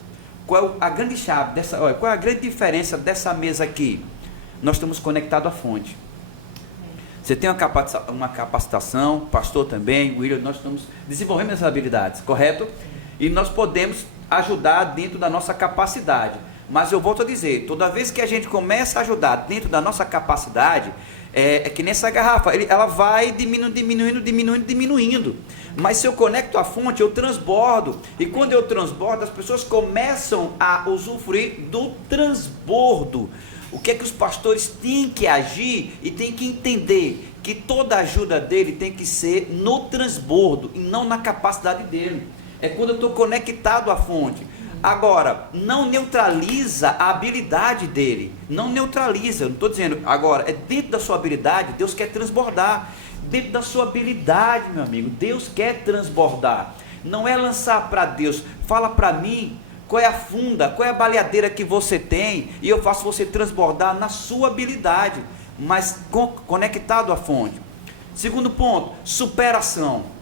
Qual é a grande chave dessa? Olha, qual é a grande diferença dessa mesa aqui? Nós estamos conectados à fonte. Você tem uma capacitação, pastor também, William, nós estamos desenvolvendo essas habilidades, correto? E nós podemos ajudar dentro da nossa capacidade. Mas eu volto a dizer, toda vez que a gente começa a ajudar dentro da nossa capacidade, é que nessa garrafa, ela vai diminuindo. Mas se eu conecto à fonte, eu transbordo. E quando eu transbordo, as pessoas começam a usufruir do transbordo. O que é que os pastores têm que agir e têm que entender? Que toda ajuda dele tem que ser no transbordo e não na capacidade dele. É quando eu estou conectado à fonte. Agora, não neutraliza a habilidade dele. Não neutraliza, eu não estou dizendo. Agora, é dentro da sua habilidade, Deus quer transbordar. Dentro da sua habilidade, meu amigo, Deus quer transbordar. Não é lançar para Deus. Fala para mim, qual é a funda, qual é a baleadeira que você tem, e eu faço você transbordar na sua habilidade, mas conectado à fonte. Segundo ponto, superação.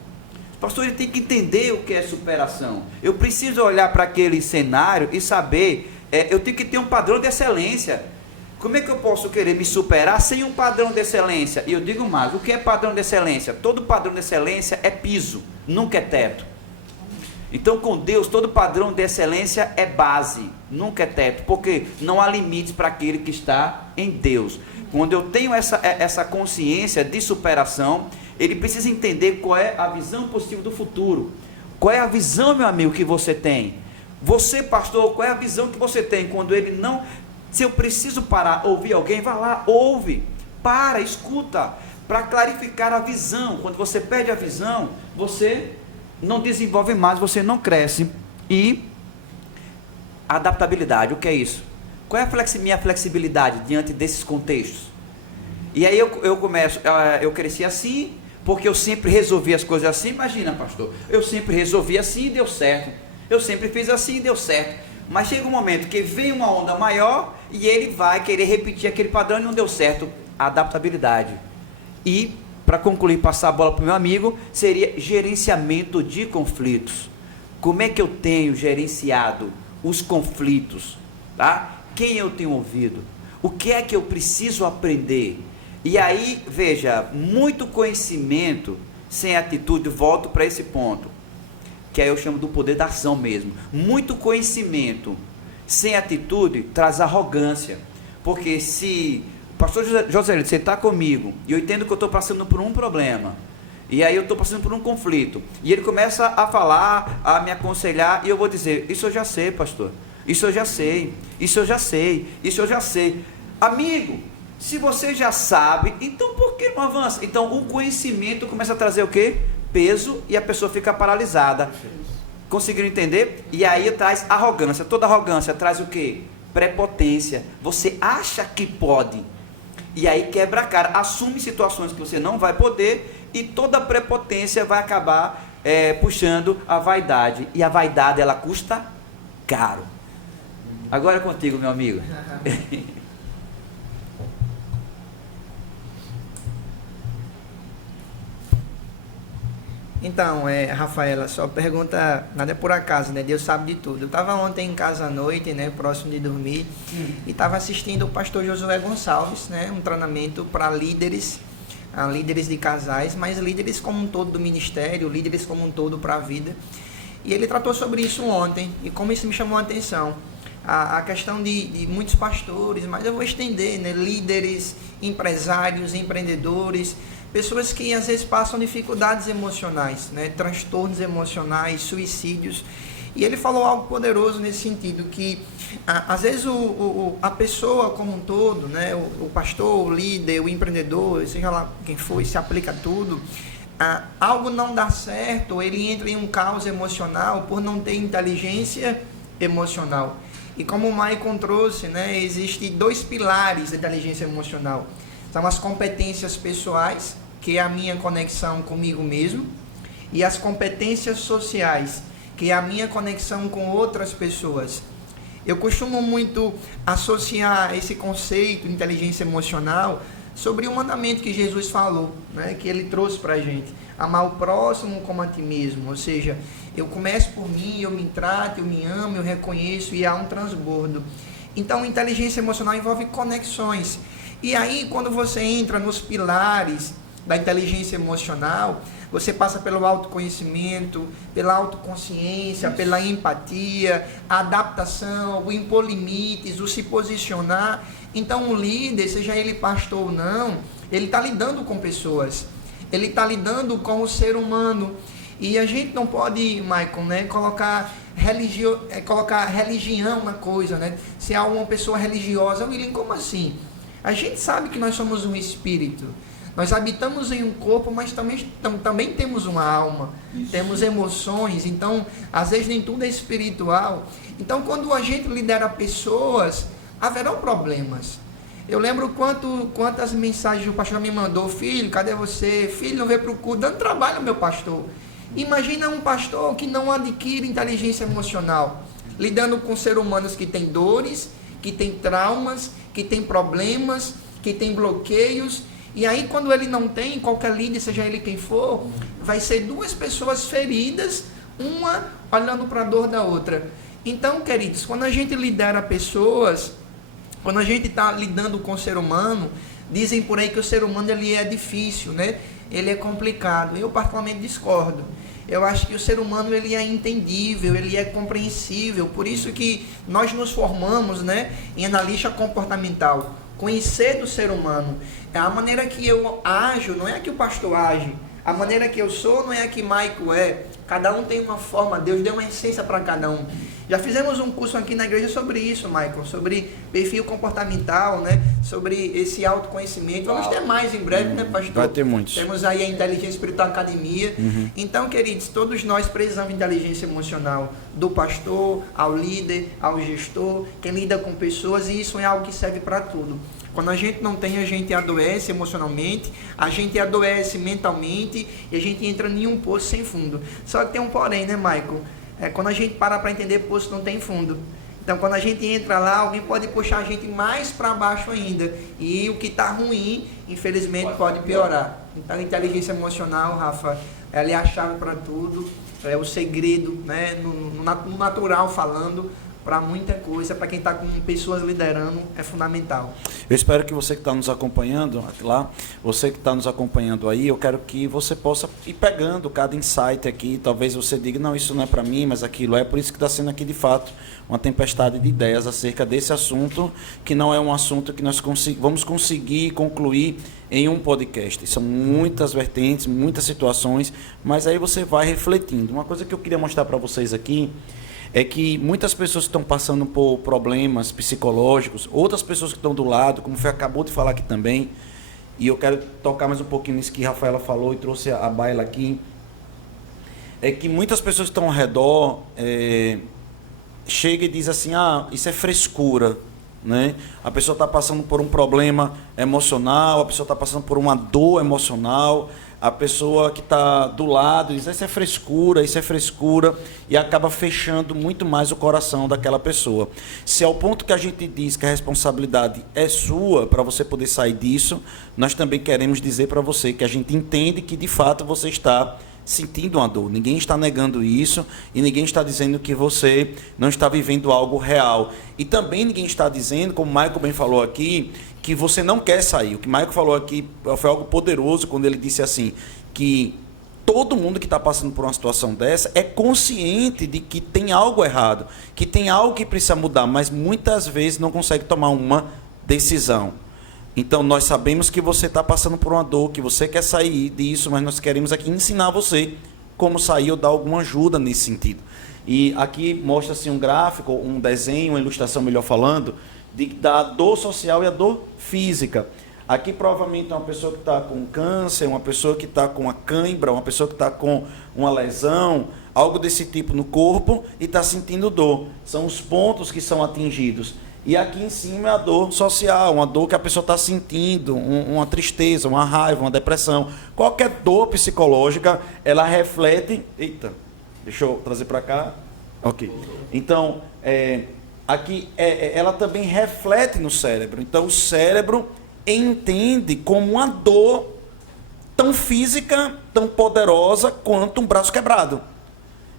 Pastor, ele tem que entender o que é superação. Eu preciso olhar para aquele cenário e saber, eu tenho que ter um padrão de excelência. Como é que eu posso querer me superar sem um padrão de excelência? E eu digo mais, o que é padrão de excelência? Todo padrão de excelência é piso, nunca é teto. Então com Deus, todo padrão de excelência é base, nunca é teto, porque não há limites para aquele que está em Deus. Quando eu tenho essa consciência de superação, ele precisa entender qual é a visão positiva do futuro. Qual é a visão, meu amigo, que você tem? Você, pastor, qual é a visão que você tem? Quando ele não... Se eu preciso parar, ouvir alguém, vá lá, ouve, para, escuta, para clarificar a visão. Quando você perde a visão, você não desenvolve mais, você não cresce. E adaptabilidade, o que é isso? Qual é a minha flexibilidade diante desses contextos? E aí eu começo, eu cresci assim, porque eu sempre resolvi as coisas assim. Imagina, pastor, eu sempre resolvi assim e deu certo. Eu sempre fiz assim e deu certo. Mas chega um momento que vem uma onda maior e ele vai querer repetir aquele padrão e não deu certo. A adaptabilidade. E, para concluir, passar a bola para o meu amigo, seria gerenciamento de conflitos. Como é que eu tenho gerenciado os conflitos? Tá? Quem eu tenho ouvido? O que é que eu preciso aprender? E aí, veja, muito conhecimento sem atitude, volto para esse ponto, que aí eu chamo do poder da ação mesmo. Muito conhecimento sem atitude traz arrogância, porque se o pastor José, você está comigo, e eu entendo que eu estou passando por um problema, e aí eu estou passando por um conflito, e ele começa a falar, a me aconselhar, e eu vou dizer, isso eu já sei, pastor, isso eu já sei, isso eu já sei, isso eu já sei. Amigo, se você já sabe, então por que não avança? Então o conhecimento começa a trazer o quê? Peso, e a pessoa fica paralisada. Conseguiram entender? E aí traz arrogância. Toda arrogância traz o quê? Prepotência. Você acha que pode, e aí quebra a cara, assume situações que você não vai poder, e toda prepotência vai acabar puxando a vaidade, e a vaidade ela custa caro. Agora é contigo, meu amigo. Então, Rafaela, sua pergunta, nada é por acaso, né? Deus sabe de tudo. Eu estava ontem em casa à noite, né? Próximo de dormir, e estava assistindo o pastor Josué Gonçalves, né? Um treinamento para líderes de casais, mas líderes como um todo do ministério, líderes como um todo para a vida. E ele tratou sobre isso ontem, e como isso me chamou a atenção. A questão de muitos pastores, mas eu vou estender, né? Líderes, empresários, empreendedores, pessoas que às vezes passam dificuldades emocionais, né? Transtornos emocionais, suicídios. E ele falou algo poderoso nesse sentido, que às vezes a pessoa como um todo, né? O pastor, o líder, o empreendedor, seja lá quem for, se aplica a tudo, algo não dá certo, ele entra em um caos emocional por não ter inteligência emocional. E como o Maicon trouxe, né, existem 2 pilares da inteligência emocional. São as competências pessoais, que é a minha conexão comigo mesmo, e as competências sociais, que é a minha conexão com outras pessoas. Eu costumo muito associar esse conceito de inteligência emocional sobre o mandamento que Jesus falou, né, que ele trouxe para a gente. Amar o próximo como a ti mesmo, ou seja, eu começo por mim, eu me trato, eu me amo, eu reconheço e há um transbordo. Então, inteligência emocional envolve conexões. E aí, quando você entra nos pilares da inteligência emocional, você passa pelo autoconhecimento, pela autoconsciência, pela empatia, a adaptação, o impor limites, o se posicionar. Então, o líder, seja ele pastor ou não, ele está lidando com pessoas. Ele está lidando com o ser humano. E a gente não pode, Maicon, né, colocar religião na coisa, né? Se há uma pessoa religiosa, William, como assim? A gente sabe que nós somos um espírito. Nós habitamos em um corpo, mas também temos uma alma. Isso. Temos emoções. Então, às vezes nem tudo é espiritual. Então, quando a gente lidera pessoas, haverão problemas. Eu lembro quantas mensagens o pastor me mandou: filho, cadê você? Filho, não veio para o culto, dando trabalho ao meu pastor. Imagina um pastor que não adquire inteligência emocional, lidando com seres humanos que têm dores, que têm traumas, que têm problemas, que têm bloqueios. E aí, quando ele não tem, qualquer líder, seja ele quem for, vai ser 2 pessoas feridas, uma olhando para a dor da outra. Então, queridos, quando a gente lidera pessoas, quando a gente está lidando com o ser humano, dizem por aí que o ser humano ele é difícil, né? Ele é complicado. Eu particularmente discordo. Eu acho que o ser humano ele é entendível, ele é compreensível. Por isso que nós nos formamos, né, em analista comportamental. Conhecer do ser humano. A maneira que eu ajo não é a que o pastor age. A maneira que eu sou não é a que Michael é. Cada um tem uma forma, Deus deu uma essência para cada um. Já fizemos um curso aqui na igreja sobre isso, Michael, sobre perfil comportamental, né? Sobre esse autoconhecimento. Vamos ter mais em breve, né, pastor? Vai ter muitos. Temos aí a Inteligência Espiritual Academia. Então, queridos, todos nós precisamos de inteligência emocional, do pastor ao líder, ao gestor, quem lida com pessoas, e isso é algo que serve para tudo. Quando a gente não tem, a gente adoece emocionalmente, a gente adoece mentalmente e a gente entra em um poço sem fundo. Só que tem um porém, né, Michael? Quando a gente para entender, poço não tem fundo. Então, quando a gente entra lá, alguém pode puxar a gente mais para baixo ainda. E o que está ruim, infelizmente, pode piorar. Então, a inteligência emocional, Rafa, ela é a chave para tudo. É o segredo, né, no natural falando, para muita coisa, para quem está com pessoas liderando, é fundamental. Eu espero que você que está nos acompanhando lá, você que está nos acompanhando aí, eu quero que você possa ir pegando cada insight aqui. Talvez você diga, não, isso não é para mim, mas aquilo é. Por isso que está sendo aqui, de fato, uma tempestade de ideias acerca desse assunto, que não é um assunto que nós vamos conseguir concluir em um podcast. São muitas vertentes, muitas situações, mas aí você vai refletindo. Uma coisa que eu queria mostrar para vocês aqui é que muitas pessoas estão passando por problemas psicológicos, outras pessoas que estão do lado, como acabou de falar aqui também, e eu quero tocar mais um pouquinho nisso que a Rafaela falou e trouxe a baila aqui, é que muitas pessoas que estão ao redor chegam e dizem assim, isso é frescura, né? A pessoa está passando por um problema emocional, a pessoa está passando por uma dor emocional, a pessoa que está do lado diz, isso é frescura, e acaba fechando muito mais o coração daquela pessoa. Se ao ponto que a gente diz que a responsabilidade é sua para você poder sair disso, nós também queremos dizer para você que a gente entende que de fato você está sentindo uma dor. Ninguém está negando isso e ninguém está dizendo que você não está vivendo algo real. E também ninguém está dizendo, como o Michael bem falou aqui, que você não quer sair. O que o Michael falou aqui foi algo poderoso quando ele disse assim, que todo mundo que está passando por uma situação dessa é consciente de que tem algo errado, que tem algo que precisa mudar, mas muitas vezes não consegue tomar uma decisão. Então, nós sabemos que você está passando por uma dor, que você quer sair disso, mas nós queremos aqui ensinar você como sair ou dar alguma ajuda nesse sentido. E aqui mostra-se um gráfico, um desenho, uma ilustração, melhor falando, da dor social e a dor física. Aqui provavelmente é uma pessoa que está com câncer, uma pessoa que está com uma cãibra, uma pessoa que está com uma lesão, algo desse tipo no corpo e está sentindo dor. São os pontos que são atingidos. E aqui em cima é a dor social, uma dor que a pessoa está sentindo, uma tristeza, uma raiva, uma depressão. Qualquer dor psicológica, ela reflete... Eita, deixa eu trazer para cá. Ok. Então, aqui ela também reflete no cérebro. Então, o cérebro entende como uma dor tão física, tão poderosa quanto um braço quebrado.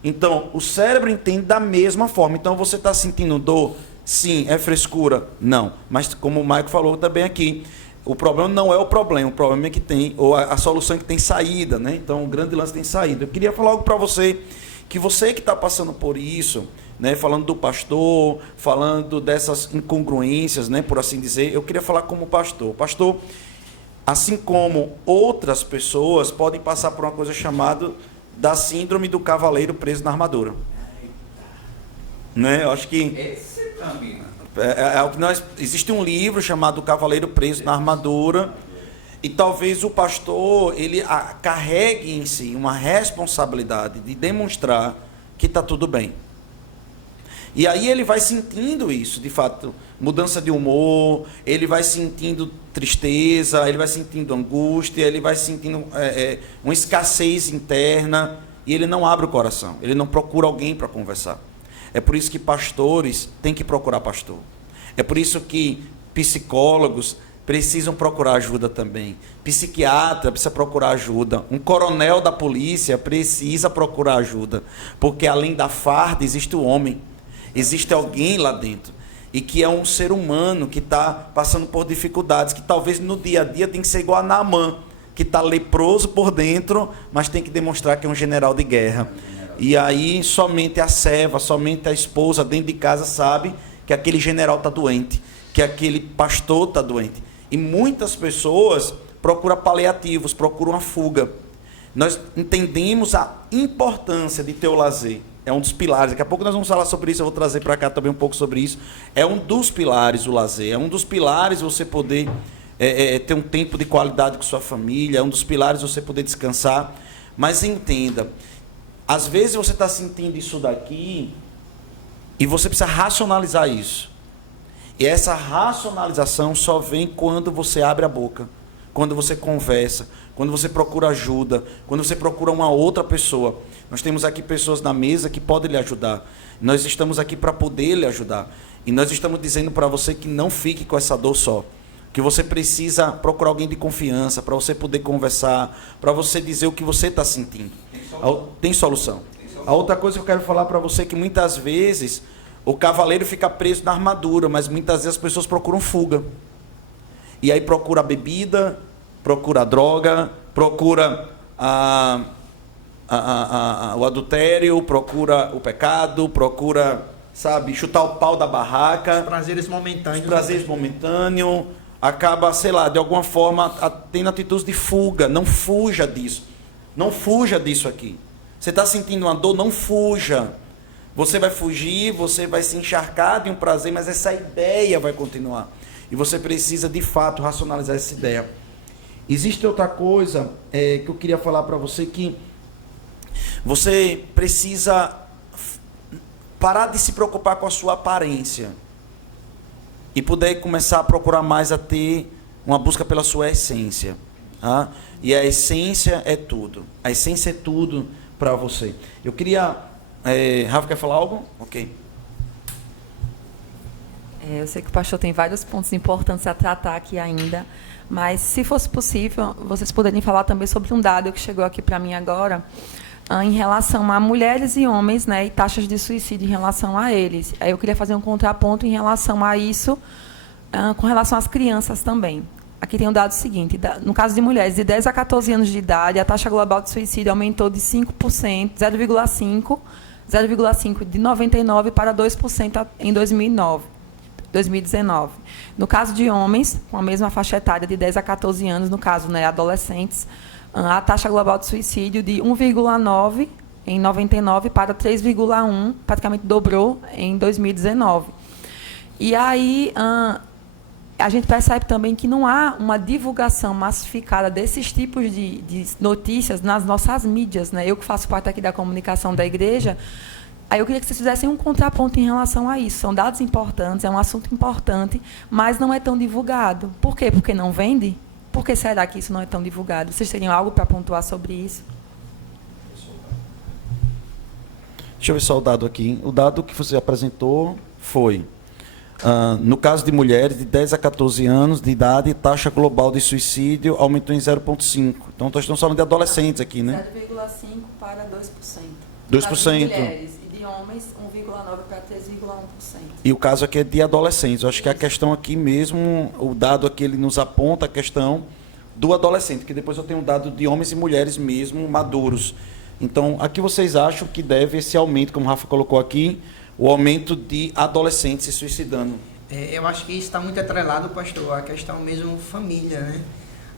Então, o cérebro entende da mesma forma. Então, você está sentindo dor? Sim. É frescura? Não. Mas, como o Maico falou também aqui, o problema não é o problema é que tem, ou a solução é que tem saída, né? Então, o grande lance tem saída. Eu queria falar algo para você, que está passando por isso, né, falando do pastor, falando dessas incongruências, né, por assim dizer, eu queria falar como pastor. O pastor, assim como outras pessoas, podem passar por uma coisa chamada da síndrome do cavaleiro preso na armadura. Né? Eu acho que existe um livro chamado Cavaleiro Preso na Armadura, e talvez o pastor ele carregue em si uma responsabilidade de demonstrar que está tudo bem. E aí ele vai sentindo isso, de fato, mudança de humor, ele vai sentindo tristeza, ele vai sentindo angústia, ele vai sentindo uma escassez interna, e ele não abre o coração, ele não procura alguém para conversar. É por isso que pastores têm que procurar pastor. É por isso que psicólogos precisam procurar ajuda também. Psiquiatra precisa procurar ajuda. Um coronel da polícia precisa procurar ajuda. Porque além da farda existe o homem. Existe alguém lá dentro. E que é um ser humano que está passando por dificuldades. Que talvez no dia a dia tem que ser igual a Naamã, que está leproso por dentro, mas tem que demonstrar que é um general de guerra. E aí somente a serva, somente a esposa dentro de casa sabe que aquele general está doente, que aquele pastor está doente. E muitas pessoas procuram paliativos, procuram a fuga. Nós entendemos a importância de ter o lazer. É um dos pilares. Daqui a pouco nós vamos falar sobre isso, eu vou trazer para cá também um pouco sobre isso. É um dos pilares o lazer. É um dos pilares você poder ter um tempo de qualidade com sua família. É um dos pilares você poder descansar. Mas entenda, às vezes você está sentindo isso daqui e você precisa racionalizar isso. E essa racionalização só vem quando você abre a boca, quando você conversa, quando você procura ajuda, quando você procura uma outra pessoa. Nós temos aqui pessoas na mesa que podem lhe ajudar. Nós estamos aqui para poder lhe ajudar. E nós estamos dizendo para você que não fique com essa dor só. Que você precisa procurar alguém de confiança, para você poder conversar, para você dizer o que você está sentindo. Tem solução. A outra coisa que eu quero falar para você é que muitas vezes o cavaleiro fica preso na armadura, mas muitas vezes as pessoas procuram fuga. E aí procura a bebida, procura a droga, procura o adultério, procura o pecado, procura, sabe, chutar o pau da barraca. Os prazeres momentâneos. Os prazeres momentâneos. Acaba, sei lá, de alguma forma, tendo atitudes de fuga. Não fuja disso. Não fuja disso aqui. Você está sentindo uma dor, não fuja. Você vai fugir, você vai se encharcar de um prazer, mas essa ideia vai continuar. E você precisa, de fato, racionalizar essa ideia. Existe outra coisa que eu queria falar para você, que você precisa parar de se preocupar com a sua aparência e poder começar a procurar mais a ter uma busca pela sua essência. Tá? E a essência é tudo. A essência é tudo para você. Eu queria... Rafa, quer falar algo? Ok. Eu sei que o pastor tem vários pontos importantes a tratar aqui ainda, mas se fosse possível, vocês poderiam falar também sobre um dado que chegou aqui para mim agora, em relação a mulheres e homens, né, e taxas de suicídio em relação a eles. Aí eu queria fazer um contraponto em relação a isso, com relação às crianças também. aqui tem o dado seguinte, no caso de mulheres de 10 a 14 anos de idade, a taxa global de suicídio aumentou de 5%, 0,5% de 99 para 2% em 2019. No caso de homens, com a mesma faixa etária de 10 a 14 anos, no caso, né, adolescentes, a taxa global de suicídio de 1,9 em 99 para 3,1, praticamente dobrou em 2019. E aí a gente percebe também que não há uma divulgação massificada desses tipos de notícias nas nossas mídias, né? Eu que faço parte aqui da comunicação da igreja, aí eu queria que vocês fizessem um contraponto em relação a isso. São dados importantes, é um assunto importante, mas não é tão divulgado. Por quê? Porque não vende? Por que será que isso não é tão divulgado? Vocês teriam algo para pontuar sobre isso? Deixa eu ver só o dado aqui. O dado que você apresentou foi, no caso de mulheres de 10 a 14 anos de idade, taxa global de suicídio aumentou em 0,5. Então, nós estamos falando de adolescentes aqui, né? 0,5 para 2%. 2%. De mulheres e de homens, 1,9 para 3,1%. E o caso aqui é de adolescentes. Eu acho que a questão aqui mesmo, o dado aqui ele nos aponta a questão do adolescente, que depois eu tenho um dado de homens e mulheres mesmo maduros. Então, aqui vocês acham que deve esse aumento, como o Rafa colocou aqui, o aumento de adolescentes se suicidando? Eu acho que isso está muito atrelado, pastor, à questão mesmo família, né?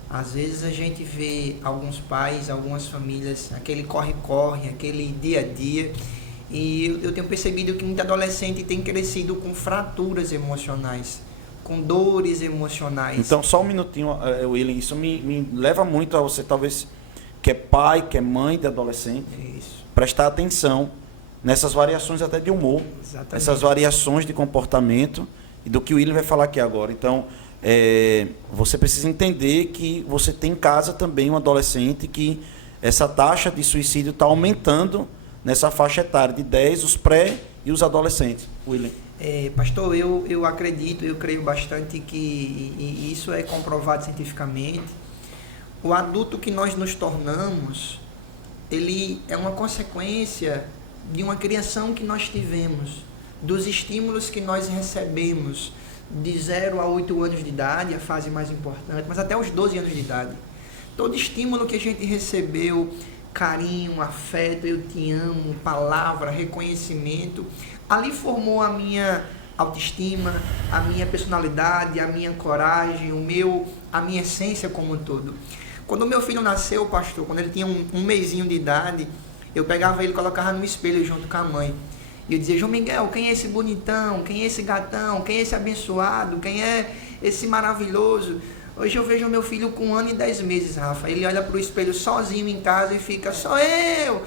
Às vezes a gente vê alguns pais, algumas famílias, aquele corre-corre, aquele dia a dia, e eu tenho percebido que muito adolescente tem crescido com fraturas emocionais, com dores emocionais. Então, só um minutinho, William, isso me leva muito a você, talvez, que é pai, que é mãe de adolescente, Isso. prestar atenção nessas variações até de humor, Exatamente. essas variações de comportamento, e do que o William vai falar aqui agora. Então, você precisa entender que você tem em casa também um adolescente que essa taxa de suicídio está aumentando nessa faixa etária de 10, os pré e os adolescentes. William. Pastor, eu acredito, eu creio bastante que e isso é comprovado cientificamente. O adulto que nós nos tornamos, ele é uma consequência de uma criação que nós tivemos, dos estímulos que nós recebemos de 0 a 8 anos de idade, a fase mais importante, mas até os 12 anos de idade. Todo estímulo que a gente recebeu, carinho, afeto, eu te amo, palavra, reconhecimento, ali formou a minha autoestima, a minha personalidade, a minha coragem, a minha essência como um todo. Quando o meu filho nasceu, pastor, quando ele tinha um mesinho de idade, eu pegava ele e colocava no espelho junto com a mãe. E eu dizia, João Miguel, quem é esse bonitão? Quem é esse gatão? Quem é esse abençoado? Quem é esse maravilhoso? Hoje eu vejo o meu filho com 1 ano e 10 meses, Rafa. Ele olha para o espelho sozinho em casa e fica, sou eu.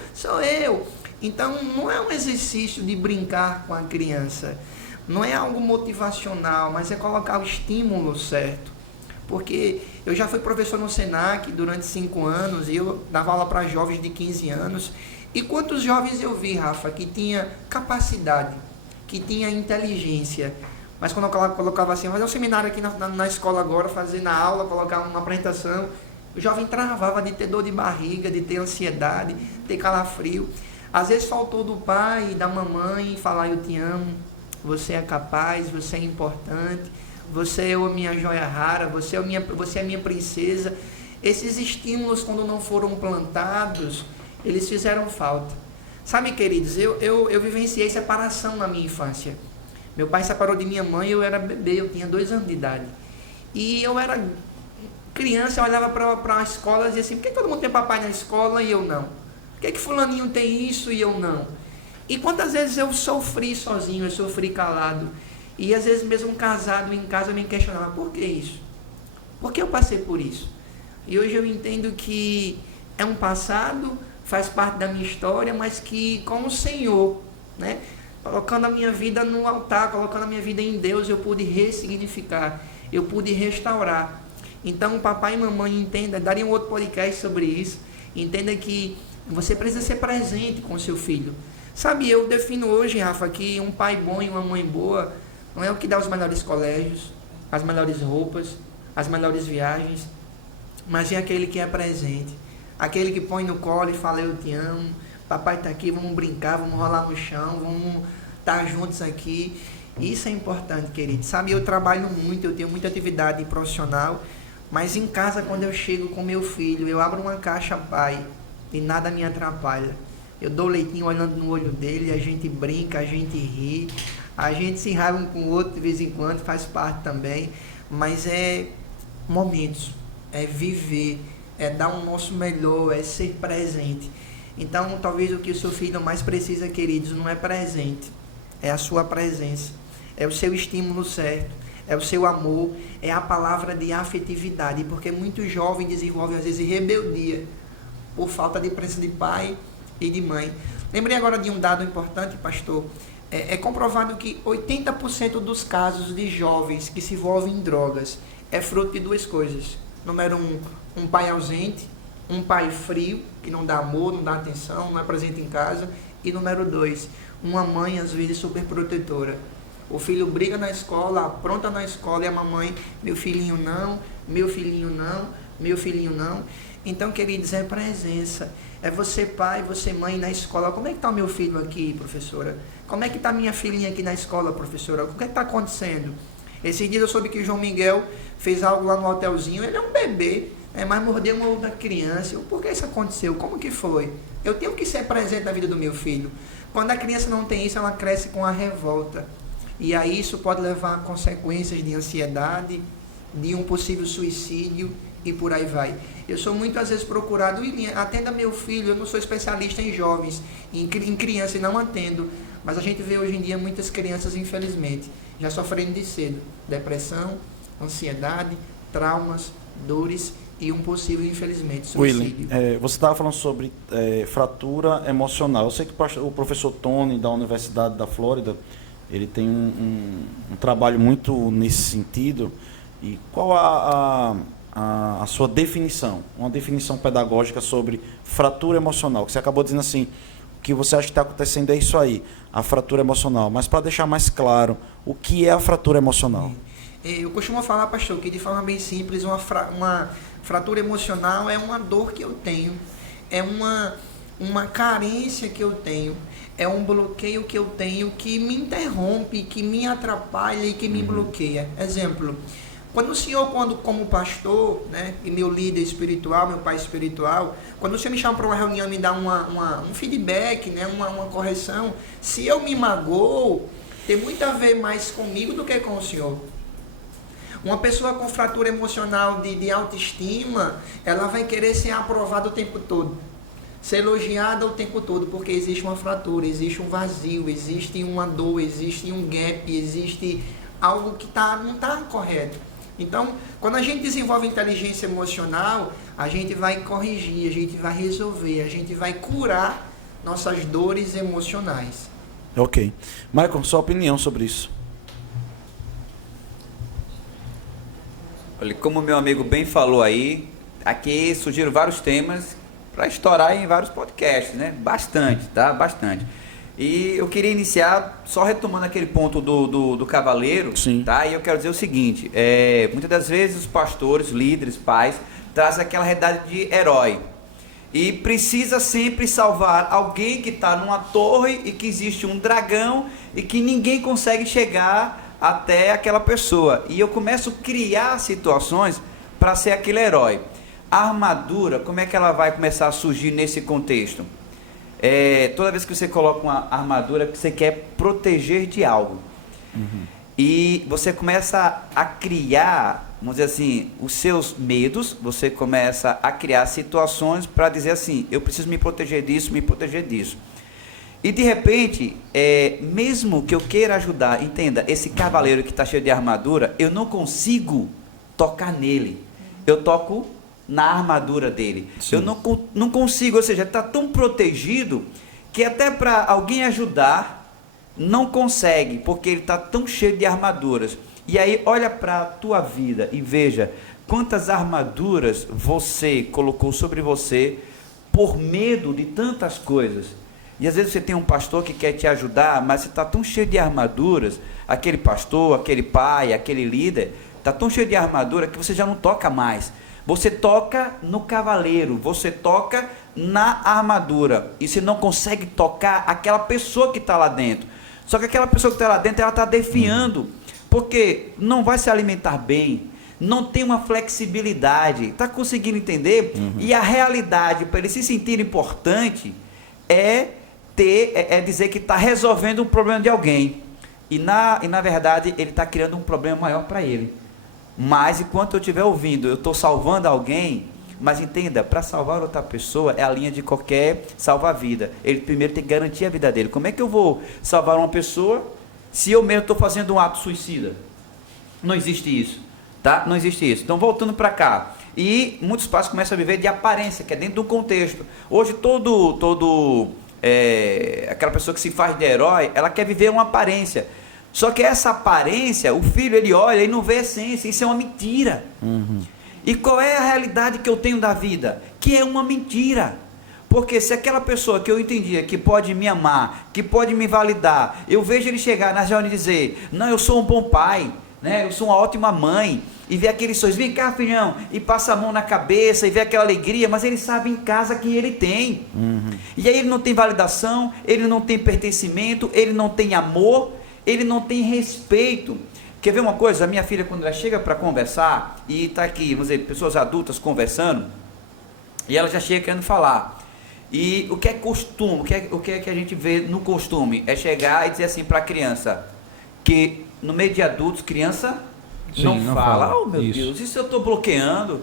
Então, não é um exercício de brincar com a criança. Não é algo motivacional, mas é colocar o estímulo certo. Porque eu já fui professor no Senac durante 5 anos e eu dava aula para jovens de 15 anos. E quantos jovens eu vi, Rafa, que tinha capacidade, que tinha inteligência, mas quando eu colocava assim, fazer um seminário aqui na escola agora, fazer na aula, colocar uma apresentação, o jovem travava de ter dor de barriga, de ter ansiedade, ter calafrio. Às vezes faltou do pai e da mamãe falar, eu te amo, você é capaz, você é importante, você é a minha joia rara, você é a minha princesa. Esses estímulos, quando não foram plantados, eles fizeram falta. Sabe, queridos, eu vivenciei separação na minha infância. Meu pai separou de minha mãe, eu era bebê, eu tinha 2 anos de idade. E eu era criança, eu olhava para a escola e dizia assim, por que todo mundo tem papai na escola e eu não? Por que fulaninho tem isso e eu não? E quantas vezes eu sofri sozinho, eu sofri calado. E às vezes mesmo casado em casa eu me questionava, por que isso? Por que eu passei por isso? E hoje eu entendo que é um passado, faz parte da minha história, mas que com o Senhor, né, colocando a minha vida no altar, colocando a minha vida em Deus, eu pude ressignificar, eu pude restaurar. Então, papai e mamãe, entenda, daria um outro podcast sobre isso, entenda que você precisa ser presente com o seu filho. Sabe, eu defino hoje, Rafa, que um pai bom e uma mãe boa não é o que dá os melhores colégios, as melhores roupas, as melhores viagens, mas é aquele que é presente. Aquele que põe no colo e fala, eu te amo, papai está aqui, vamos brincar, vamos rolar no chão, vamos estar juntos aqui. Isso é importante, querido. Sabe, eu trabalho muito, eu tenho muita atividade profissional, Mas em casa, quando eu chego com meu filho, eu abro uma caixa, pai, e nada me atrapalha. Eu dou leitinho olhando no olho dele, a gente brinca, a gente ri, a gente se enraiva um com o outro de vez em quando, faz parte também. Mas é momentos, é viver, é dar o nosso melhor, é ser presente. Então, talvez o que o seu filho mais precisa, queridos, não é presente, é a sua presença, é o seu estímulo certo, é o seu amor, é a palavra de afetividade, porque muitos jovens desenvolvem, às vezes, rebeldia por falta de presença de pai e de mãe. Lembrei agora de um dado importante, pastor. É comprovado que 80% dos casos de jovens que se envolvem em drogas é fruto de duas coisas. Número um pai ausente, um pai frio, que não dá amor, não dá atenção, não é presente em casa. E número 2, uma mãe, às vezes, super protetora. O filho briga na escola, apronta na escola e a mamãe, meu filhinho não, meu filhinho não, meu filhinho não. Então, queridos, é presença. É você pai, você mãe na escola. Como é que está o meu filho aqui, professora? Como é que está minha filhinha aqui na escola, professora? O que está acontecendo? Esses dias eu soube que o João Miguel fez algo lá no hotelzinho. Ele é um bebê, mas mordeu uma outra criança. Por que isso aconteceu? Como que foi? Eu tenho que ser presente na vida do meu filho. Quando a criança não tem isso, ela cresce com a revolta. E aí isso pode levar a consequências de ansiedade, de um possível suicídio e por aí vai. Eu sou muitas vezes procurado, atenda meu filho, eu não sou especialista em jovens, em criança e não atendo, mas a gente vê hoje em dia muitas crianças, infelizmente, já sofrendo de cedo, depressão, ansiedade, traumas, dores e um possível, infelizmente, suicídio. William, você estava falando sobre fratura emocional. Eu sei que o professor Tony, da Universidade da Flórida, ele tem um trabalho muito nesse sentido. E qual a sua definição, uma definição pedagógica sobre fratura emocional? Que você acabou dizendo assim, o que você acha que está acontecendo é isso aí, a fratura emocional. Mas para deixar mais claro, o que é a fratura emocional? Eu costumo falar, pastor, que de forma bem simples, uma fratura emocional é uma dor que eu tenho, é uma carência que eu tenho, é um bloqueio que eu tenho que me interrompe, que me atrapalha e que me bloqueia. Exemplo, quando o senhor, como pastor, né, e meu líder espiritual, meu pai espiritual, quando o senhor me chama para uma reunião e me dá um feedback, né, uma correção, se eu me magoo, tem muito a ver mais comigo do que com o senhor. Uma pessoa com fratura emocional de autoestima, ela vai querer ser aprovada o tempo todo, ser elogiada o tempo todo, porque existe uma fratura, existe um vazio, existe uma dor, existe um gap, existe algo que não está correto. Então, quando a gente desenvolve inteligência emocional, a gente vai corrigir, a gente vai resolver, a gente vai curar nossas dores emocionais. Ok. Michael, sua opinião sobre isso? Olha, como meu amigo bem falou aí, aqui surgiram vários temas para estourar em vários podcasts, né? Bastante, tá? Bastante. E eu queria iniciar só retomando aquele ponto do cavaleiro. Sim. Tá? E eu quero dizer o seguinte, muitas das vezes os pastores, líderes, pais, trazem aquela realidade de herói. E precisa sempre salvar alguém que está numa torre e que existe um dragão e que ninguém consegue chegar até aquela pessoa. E eu começo a criar situações para ser aquele herói. A armadura, como é que ela vai começar a surgir nesse contexto? Toda vez que você coloca uma armadura, você quer proteger de algo. Uhum. E você começa a criar, vamos dizer assim, os seus medos, você começa a criar situações para dizer assim, eu preciso me proteger disso, me proteger disso. E de repente, mesmo que eu queira ajudar, entenda, esse cavaleiro que está cheio de armadura, eu não consigo tocar nele, eu toco na armadura dele. Sim. Eu não consigo, ou seja, está tão protegido que até para alguém ajudar não consegue, porque ele está tão cheio de armaduras. E aí olha para a tua vida e veja quantas armaduras você colocou sobre você por medo de tantas coisas. E às vezes você tem um pastor que quer te ajudar, mas você está tão cheio de armaduras, aquele pastor, aquele pai, aquele líder, está tão cheio de armadura que você já não toca mais. Você toca no cavaleiro, você toca na armadura. E você não consegue tocar aquela pessoa que está lá dentro. Só que aquela pessoa que está lá dentro, ela está defiando. Porque não vai se alimentar bem, não tem uma flexibilidade. Está conseguindo entender? E a realidade, para ele se sentir importante, é dizer que está resolvendo um problema de alguém. E na verdade, ele está criando um problema maior para ele. Mas enquanto eu estiver ouvindo, eu estou salvando alguém. Mas entenda, para salvar outra pessoa é a linha de qualquer salva-vida. Ele primeiro tem que garantir a vida dele. Como é que eu vou salvar uma pessoa se eu mesmo estou fazendo um ato suicida? Não existe isso, tá? Não existe isso. Então, voltando para cá. E muitos pais começam a viver de aparência, que é dentro de um contexto. Hoje, aquela pessoa que se faz de herói, ela quer viver uma aparência. Só que essa aparência, o filho, ele olha e não vê a essência. Isso é uma mentira. E qual é a realidade que eu tenho da vida? Que é uma mentira. Porque se aquela pessoa que eu entendia que pode me amar, que pode me validar, eu vejo ele chegar na reunião e dizer, não, eu sou um bom pai, né? Eu sou uma ótima mãe, e ver aqueles sonhos, vem cá filhão, e passa a mão na cabeça, e vê aquela alegria, mas ele sabe em casa quem ele tem. E aí ele não tem validação, ele não tem pertencimento, ele não tem amor, ele não tem respeito. Quer ver uma coisa? A minha filha, quando ela chega para conversar, e está aqui, vamos dizer, pessoas adultas conversando, e ela já chega querendo falar. E o que é costume, o que é que a gente vê no costume? É chegar e dizer assim para a criança, que no meio de adultos, criança não fala. Oh meu Deus, isso eu estou bloqueando.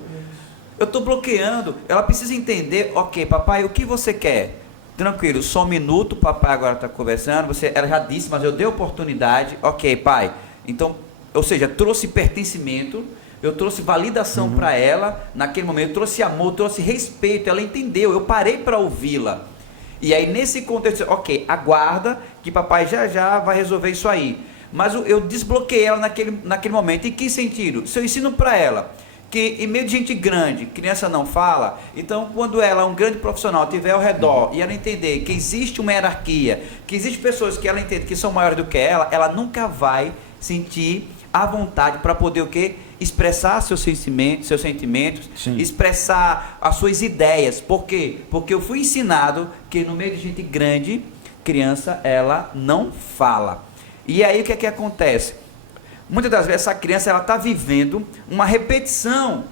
Eu estou bloqueando. Ela precisa entender, ok, papai, o que você quer? Tranquilo, só um minuto, papai agora está conversando, ela já disse, mas eu dei oportunidade, ok, pai. Então, ou seja, trouxe pertencimento, eu trouxe validação para ela, naquele momento, eu trouxe amor, trouxe respeito, ela entendeu, eu parei para ouvi-la. E aí, nesse contexto, ok, aguarda, que papai já vai resolver isso aí. Mas eu desbloqueei ela naquele momento. Em que sentido? Se eu ensino para ela que em meio de gente grande, criança não fala, então quando ela, um grande profissional, estiver ao redor e ela entender que existe uma hierarquia, que existem pessoas que ela entende que são maiores do que ela nunca vai sentir à vontade para poder o quê? Expressar seus sentimentos, expressar as suas ideias. Por quê? Porque eu fui ensinado que no meio de gente grande, criança, ela não fala. E aí o que é que acontece? Muitas das vezes essa criança está vivendo uma repetição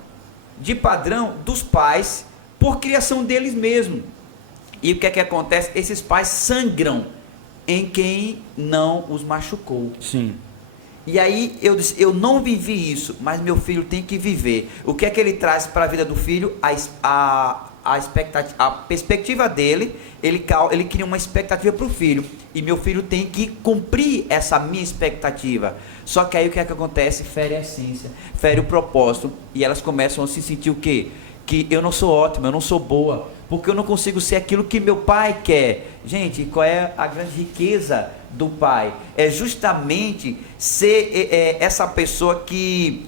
de padrão dos pais por criação deles mesmos. E o que é que acontece? Esses pais sangram em quem não os machucou. Sim. E aí eu disse, eu não vivi isso, mas meu filho tem que viver. O que é que ele traz para a vida do filho? A perspectiva dele, ele cria uma expectativa para o filho. E meu filho tem que cumprir essa minha expectativa. Só que aí o que é que acontece? Fere a essência, fere o propósito. E elas começam a se sentir o quê? Que eu não sou ótima, eu não sou boa, porque eu não consigo ser aquilo que meu pai quer. Gente, qual é a grande riqueza do pai? É justamente ser essa pessoa que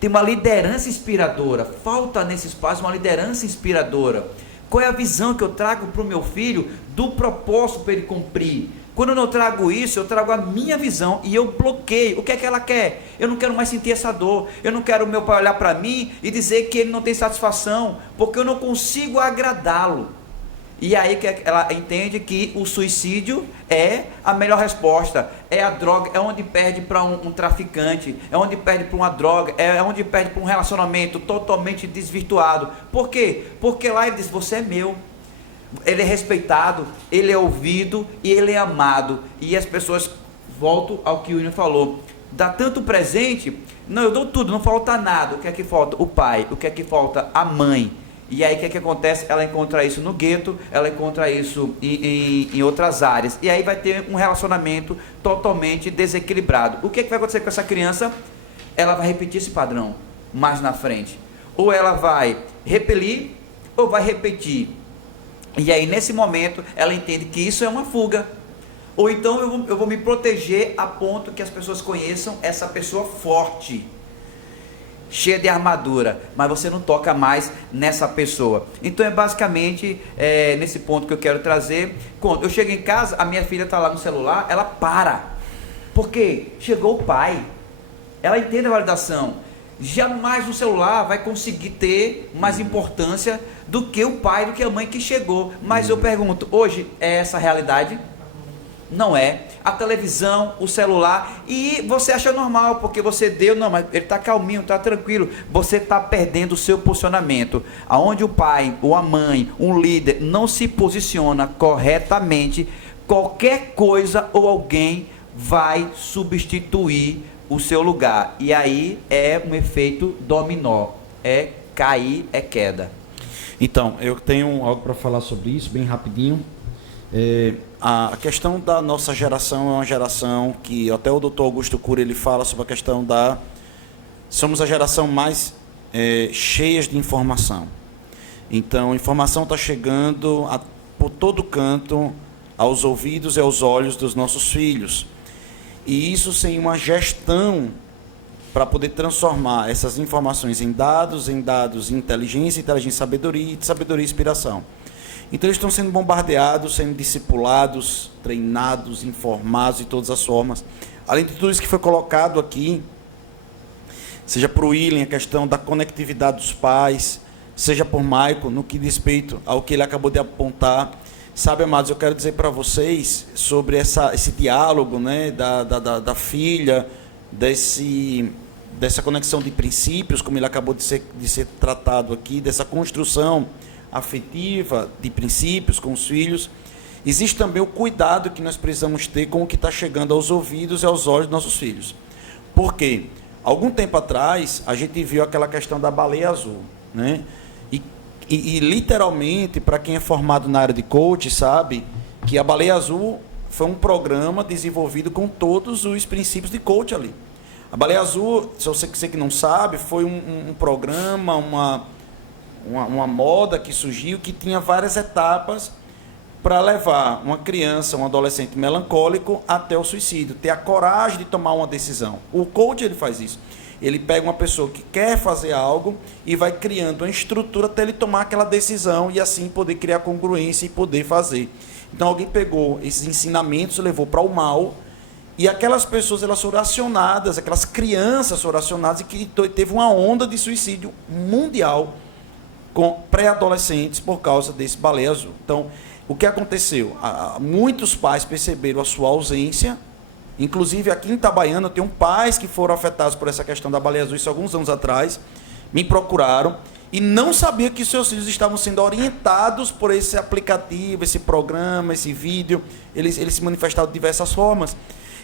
tem uma liderança inspiradora. Falta nesses pais uma liderança inspiradora. Qual é a visão que eu trago para o meu filho do propósito para ele cumprir? Quando eu não trago isso, eu trago a minha visão e eu bloqueio. O que é que ela quer? Eu não quero mais sentir essa dor. Eu não quero o meu pai olhar para mim e dizer que ele não tem satisfação, porque eu não consigo agradá-lo. E aí que ela entende que o suicídio é a melhor resposta. É a droga, é onde perde para um traficante, é onde perde para uma droga, é onde perde para um relacionamento totalmente desvirtuado. Por quê? Porque lá ele diz, você é meu. Ele é respeitado, ele é ouvido e ele é amado. E as pessoas, voltam ao que o William falou, dá tanto presente, não, eu dou tudo, não falta nada. O que é que falta? O pai. O que é que falta? A mãe. E aí o que é que acontece? Ela encontra isso no gueto, ela encontra isso em outras áreas. E aí vai ter um relacionamento totalmente desequilibrado. O que é que vai acontecer com essa criança? Ela vai repetir esse padrão mais na frente. Ou ela vai repelir, ou vai repetir. E aí nesse momento ela entende que isso é uma fuga. Ou então eu vou me proteger a ponto que as pessoas conheçam essa pessoa forte, cheia de armadura, mas você não toca mais nessa pessoa. Então é basicamente nesse ponto que eu quero trazer. Quando eu chego em casa, a minha filha está lá no celular, ela para. Por quê? Chegou o pai. Ela entende a validação. Jamais no celular vai conseguir ter mais importância do que o pai, do que a mãe que chegou. Mas eu pergunto, hoje é essa a realidade? Não é. a televisão, o celular, e você acha normal, porque você deu, não, mas ele está calminho, está tranquilo. Você está perdendo o seu posicionamento. Aonde o pai ou a mãe, um líder, não se posiciona corretamente, qualquer coisa ou alguém vai substituir o seu lugar. E aí é um efeito dominó. É cair, é queda. Então, eu tenho algo para falar sobre isso, bem rapidinho. A questão da nossa geração é uma geração que, até o Dr. Augusto Cury, ele fala sobre a questão da... Somos a geração mais cheias de informação. Então, a informação está chegando por todo canto, aos ouvidos e aos olhos dos nossos filhos. E isso sem uma gestão para poder transformar essas informações em dados inteligência em sabedoria, e de sabedoria e inspiração. Então eles estão sendo bombardeados, sendo discipulados, treinados, informados de todas as formas. Além de tudo isso que foi colocado aqui, seja por William, a questão da conectividade dos pais, seja por Michael, no que diz respeito ao que ele acabou de apontar. Sabe, amados, eu quero dizer para vocês sobre esse diálogo, né, da filha, dessa conexão de princípios, como ele acabou de ser tratado aqui, dessa construção afetiva de princípios com os filhos. Existe também o cuidado que nós precisamos ter com o que está chegando aos ouvidos e aos olhos dos nossos filhos. Por quê? Algum tempo atrás, a gente viu aquela questão da baleia azul, né? E literalmente, para quem é formado na área de coach, sabe que a Baleia Azul foi um programa desenvolvido com todos os princípios de coach ali. A Baleia Azul, se você que não sabe, foi um programa, uma moda que surgiu, que tinha várias etapas para levar uma criança, um adolescente melancólico até o suicídio, ter a coragem de tomar uma decisão. O coach, ele faz isso. Ele pega uma pessoa que quer fazer algo e vai criando uma estrutura até ele tomar aquela decisão e assim poder criar congruência e poder fazer. Então alguém pegou esses ensinamentos, levou para o mal, e aquelas pessoas, elas foram acionadas, aquelas crianças foram acionadas, e que teve uma onda de suicídio mundial com pré-adolescentes por causa desse baleia azul. Então, o que aconteceu? Muitos pais perceberam a sua ausência. Inclusive, aqui em Itabaiana, eu tenho pais que foram afetados por essa questão da baleia azul, isso alguns anos atrás, me procuraram e não sabia que seus filhos estavam sendo orientados por esse aplicativo, esse programa, esse vídeo. Eles se manifestaram de diversas formas.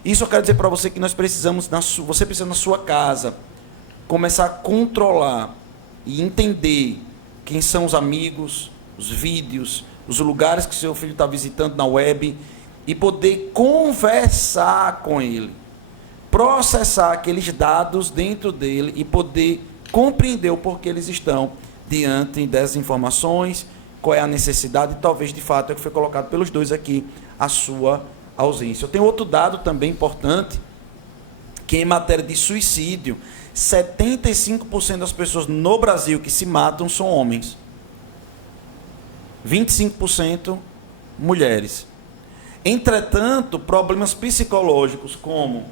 Isso eu quero dizer para você que nós precisamos, você precisa na sua casa, começar a controlar e entender quem são os amigos, os vídeos, os lugares que seu filho está visitando na web, e poder conversar com ele, processar aqueles dados dentro dele e poder compreender o porquê eles estão diante das informações, qual é a necessidade, e talvez de fato é o que foi colocado pelos dois aqui, a sua ausência. Eu tenho outro dado também importante, que em matéria de suicídio, 75% das pessoas no Brasil que se matam são homens, 25% mulheres. Entretanto, problemas psicológicos como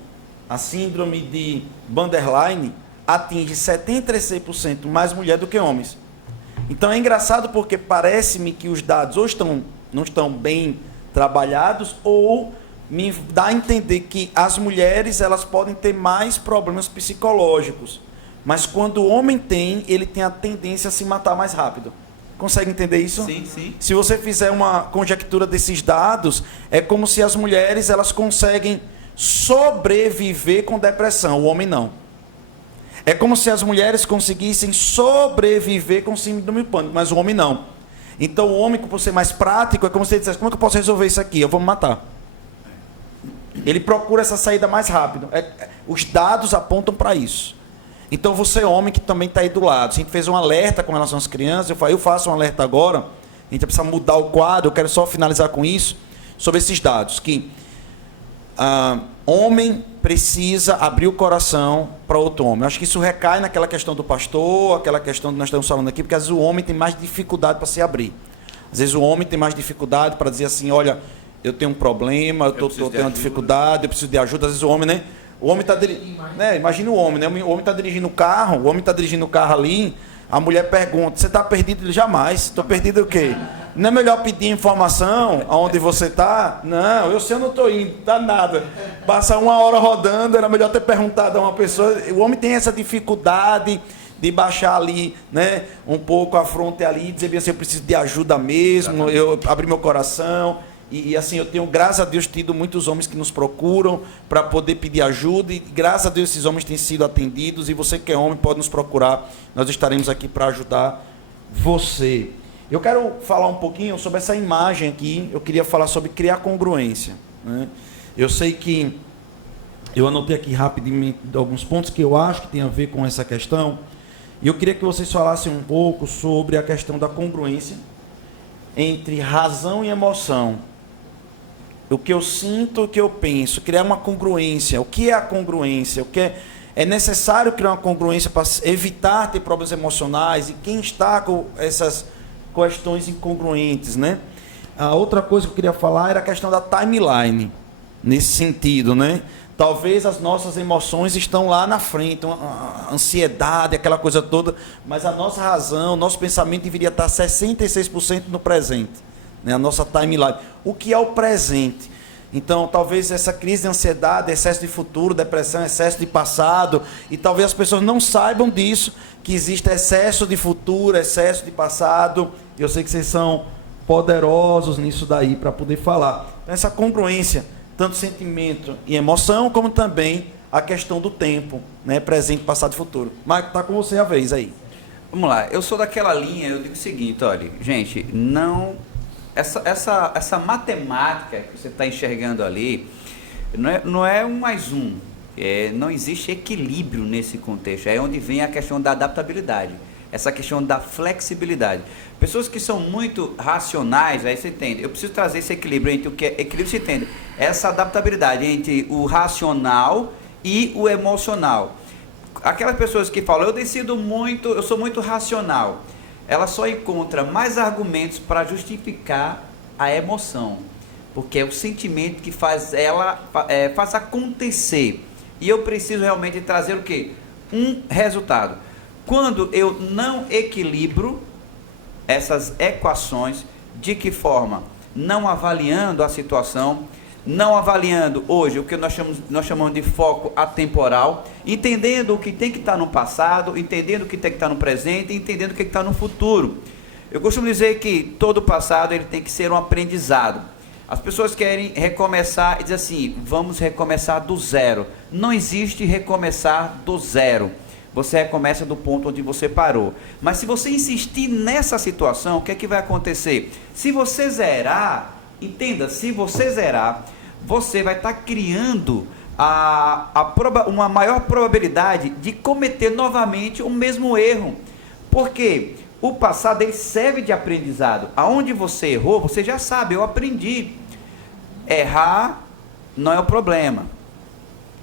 a síndrome de borderline atinge 76% mais mulher do que homens. Então é engraçado porque parece-me que os dados ou não estão bem trabalhados, ou me dá a entender que as mulheres, elas podem ter mais problemas psicológicos, mas quando o homem tem, ele tem a tendência a se matar mais rápido. Consegue entender isso? Sim, sim. Se você fizer uma conjectura desses dados, é como se as mulheres, elas conseguem sobreviver com depressão, o homem não. É como se as mulheres conseguissem sobreviver com síndrome do pânico, mas o homem não. Então o homem, por ser mais prático, é como se ele dissesse: como é que eu posso resolver isso aqui? Eu vou me matar. Ele procura essa saída mais rápido. Os dados apontam para isso. Então você, homem, que também está aí do lado, a gente fez um alerta com relação às crianças, eu faço um alerta agora, a gente precisa mudar o quadro, eu quero só finalizar com isso, sobre esses dados, que homem precisa abrir o coração para outro homem. Eu acho que isso recai naquela questão do pastor, aquela questão que nós estamos falando aqui, porque às vezes o homem tem mais dificuldade para se abrir. Às vezes o homem tem mais dificuldade para dizer assim: olha, eu tenho um problema, eu tenho uma dificuldade, eu preciso de ajuda. Às vezes o homem, né? O homem está dirigindo, né? Imagina o homem, né? O homem está dirigindo o carro ali, a mulher pergunta: você está perdido? Ele: jamais. Estou perdido o quê? Não é melhor pedir informação aonde você está? Não, eu sei, eu não estou indo, dá nada. Passa 1 hora rodando, era melhor ter perguntado a uma pessoa. O homem tem essa dificuldade de baixar ali, né, um pouco a fronte ali, dizer assim, eu preciso de ajuda mesmo, eu abri meu coração. E assim, eu tenho, graças a Deus, tido muitos homens que nos procuram para poder pedir ajuda, e graças a Deus esses homens têm sido atendidos, e você que é homem pode nos procurar, nós estaremos aqui para ajudar você. Eu quero falar um pouquinho sobre essa imagem aqui, eu queria falar sobre criar congruência, né? Eu sei que, eu anotei aqui rapidamente alguns pontos que eu acho que tem a ver com essa questão, e eu queria que vocês falassem um pouco sobre a questão da congruência entre razão e emoção. O que eu sinto, o que eu penso, criar uma congruência. O que é a congruência? O que é necessário criar uma congruência para evitar ter problemas emocionais, e quem está com essas questões incongruentes, né? A outra coisa que eu queria falar era a questão da timeline, nesse sentido, né? Talvez as nossas emoções estão lá na frente, a ansiedade, aquela coisa toda, mas a nossa razão, o nosso pensamento deveria estar 66% no presente, né? A nossa timeline. O que é o presente? Então, talvez essa crise de ansiedade, excesso de futuro, depressão, excesso de passado, e talvez as pessoas não saibam disso, que existe excesso de futuro, excesso de passado. Eu sei que vocês são poderosos nisso daí para poder falar. Então, essa congruência, tanto sentimento e emoção, como também a questão do tempo, né? Presente, passado e futuro. Marco, está com você a vez aí. Vamos lá, eu sou daquela linha, eu digo o seguinte, olha, gente, não... Essa matemática que você está enxergando ali, não é 1 mais 1, não existe equilíbrio nesse contexto, é onde vem a questão da adaptabilidade, essa questão da flexibilidade. Pessoas que são muito racionais, aí você entende, eu preciso trazer esse equilíbrio entre o que é equilíbrio, você entende, essa adaptabilidade entre o racional e o emocional. Aquelas pessoas que falam, eu sou muito racional, ela só encontra mais argumentos para justificar a emoção, porque é o sentimento que faz ela faz acontecer. E eu preciso realmente trazer o quê? Um resultado. Quando eu não equilibro essas equações, de que forma? Não avaliando a situação, não avaliando hoje o que nós chamamos de foco atemporal, entendendo o que tem que estar no passado, entendendo o que tem que estar no presente, entendendo o que tem que estar no futuro. Eu costumo dizer que todo passado ele tem que ser um aprendizado. As pessoas querem recomeçar e dizem assim, vamos recomeçar do zero. Não existe recomeçar do zero. Você recomeça do ponto onde você parou. Mas se você insistir nessa situação, o que é que vai acontecer? Se você zerar, entenda, se você zerar, você vai estar criando uma maior probabilidade de cometer novamente o mesmo erro. Porque o passado ele serve de aprendizado. Aonde você errou, você já sabe, eu aprendi. Errar não é o problema.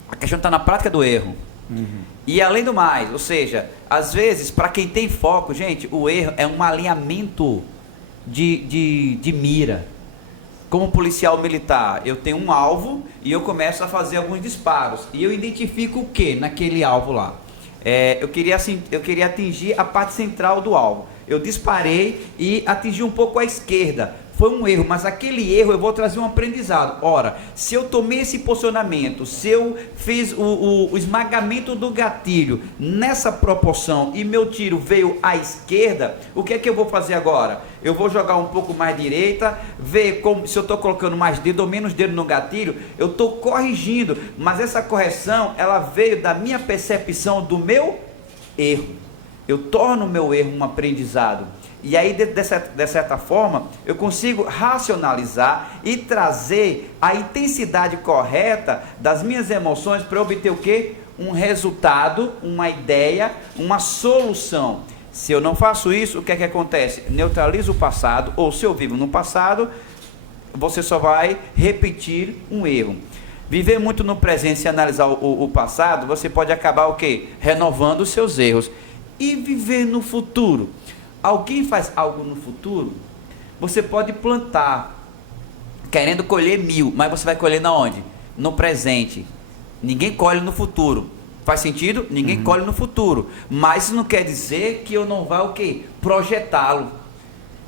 A questão está na prática do erro. E além do mais, ou seja, às vezes, para quem tem foco, gente, o erro é um alinhamento de mira. Como policial militar, eu tenho um alvo e eu começo a fazer alguns disparos. E eu identifico o que naquele alvo lá? Eu queria atingir a parte central do alvo. Eu disparei e atingi um pouco à esquerda. Foi um erro, mas aquele erro eu vou trazer um aprendizado. Ora, se eu tomei esse posicionamento, se eu fiz o esmagamento do gatilho nessa proporção e meu tiro veio à esquerda, o que é que eu vou fazer agora? Eu vou jogar um pouco mais direita, ver como, se eu estou colocando mais dedo ou menos dedo no gatilho, eu estou corrigindo, mas essa correção, ela veio da minha percepção do meu erro. Eu torno o meu erro um aprendizado. E aí, de certa forma, eu consigo racionalizar e trazer a intensidade correta das minhas emoções para obter o quê? Um resultado, uma ideia, uma solução. Se eu não faço isso, o que é que acontece? Neutralizo o passado, ou se eu vivo no passado, você só vai repetir um erro. Viver muito no presente e analisar o passado, você pode acabar o quê? Renovando os seus erros. E viver no futuro. Alguém faz algo no futuro, você pode plantar, querendo colher 1000, mas você vai colher na onde? No presente. Ninguém colhe no futuro. Faz sentido? Ninguém colhe no futuro. Mas isso não quer dizer que eu não vá o quê? Projetá-lo.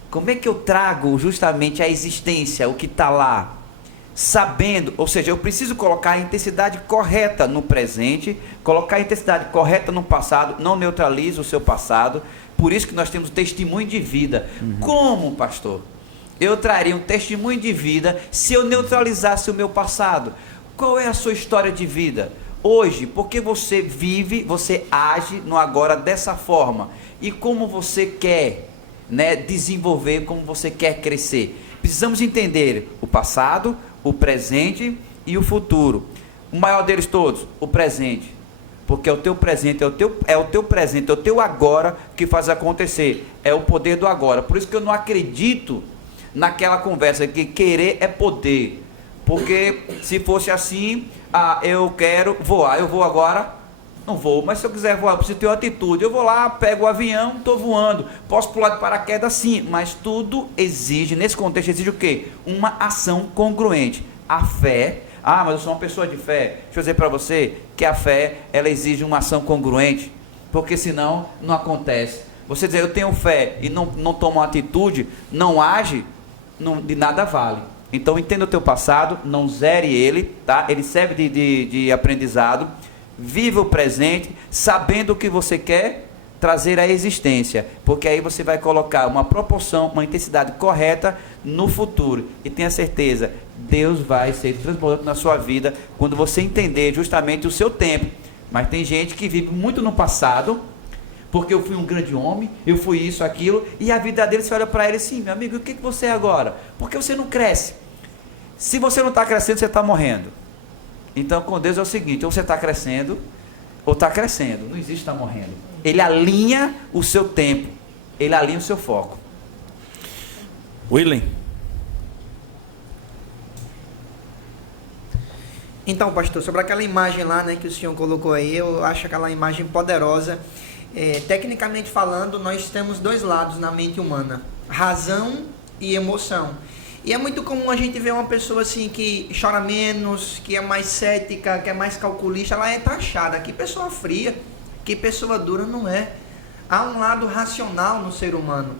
Como é que eu trago justamente a existência, o que está lá? Sabendo, ou seja, eu preciso colocar a intensidade correta no presente, colocar a intensidade correta no passado, não neutraliza o seu passado. Por isso que nós temos testemunho de vida. Como, pastor? Eu traria um testemunho de vida se eu neutralizasse o meu passado. Qual é a sua história de vida? Hoje, porque você vive, você age no agora dessa forma. E como você quer, né, desenvolver, como você quer crescer. Precisamos entender o passado, o presente e o futuro. O maior deles todos, o presente. Porque é o teu presente, é o teu presente, é o teu agora que faz acontecer. É o poder do agora. Por isso que eu não acredito naquela conversa que querer é poder. Porque se fosse assim, eu quero voar, eu vou agora, não vou. Mas se eu quiser voar, eu preciso ter uma atitude. Eu vou lá, pego o avião, estou voando. Posso pular de paraquedas, sim. Mas tudo exige, nesse contexto, exige o quê? Uma ação congruente. A fé... mas eu sou uma pessoa de fé. Deixa eu dizer para você que a fé, ela exige uma ação congruente, porque senão não acontece. Você dizer, eu tenho fé e não toma uma atitude, não age, de nada vale. Então entenda o teu passado, não zere ele, tá? Ele serve de aprendizado. Viva o presente, sabendo o que você quer trazer à existência, porque aí você vai colocar uma proporção, uma intensidade correta no futuro, e tenha certeza, Deus vai ser transbordante na sua vida, quando você entender justamente o seu tempo. Mas tem gente que vive muito no passado, porque eu fui um grande homem, eu fui isso, aquilo, e a vida dele, você olha para ele assim, meu amigo, o que você é agora? Porque você não cresce. Se você não está crescendo, você está morrendo. Então com Deus é o seguinte, ou você está crescendo, ou está crescendo, não existe estar morrendo. Ele alinha o seu tempo, ele alinha o seu foco. William. Então, pastor, sobre aquela imagem lá, né, que o senhor colocou aí, eu acho aquela imagem poderosa. Tecnicamente falando, nós temos dois lados na mente humana, razão e emoção. E é muito comum a gente ver uma pessoa assim que chora menos, que é mais cética, que é mais calculista, ela é taxada. Que pessoa fria, que pessoa dura, não é. Há um lado racional no ser humano.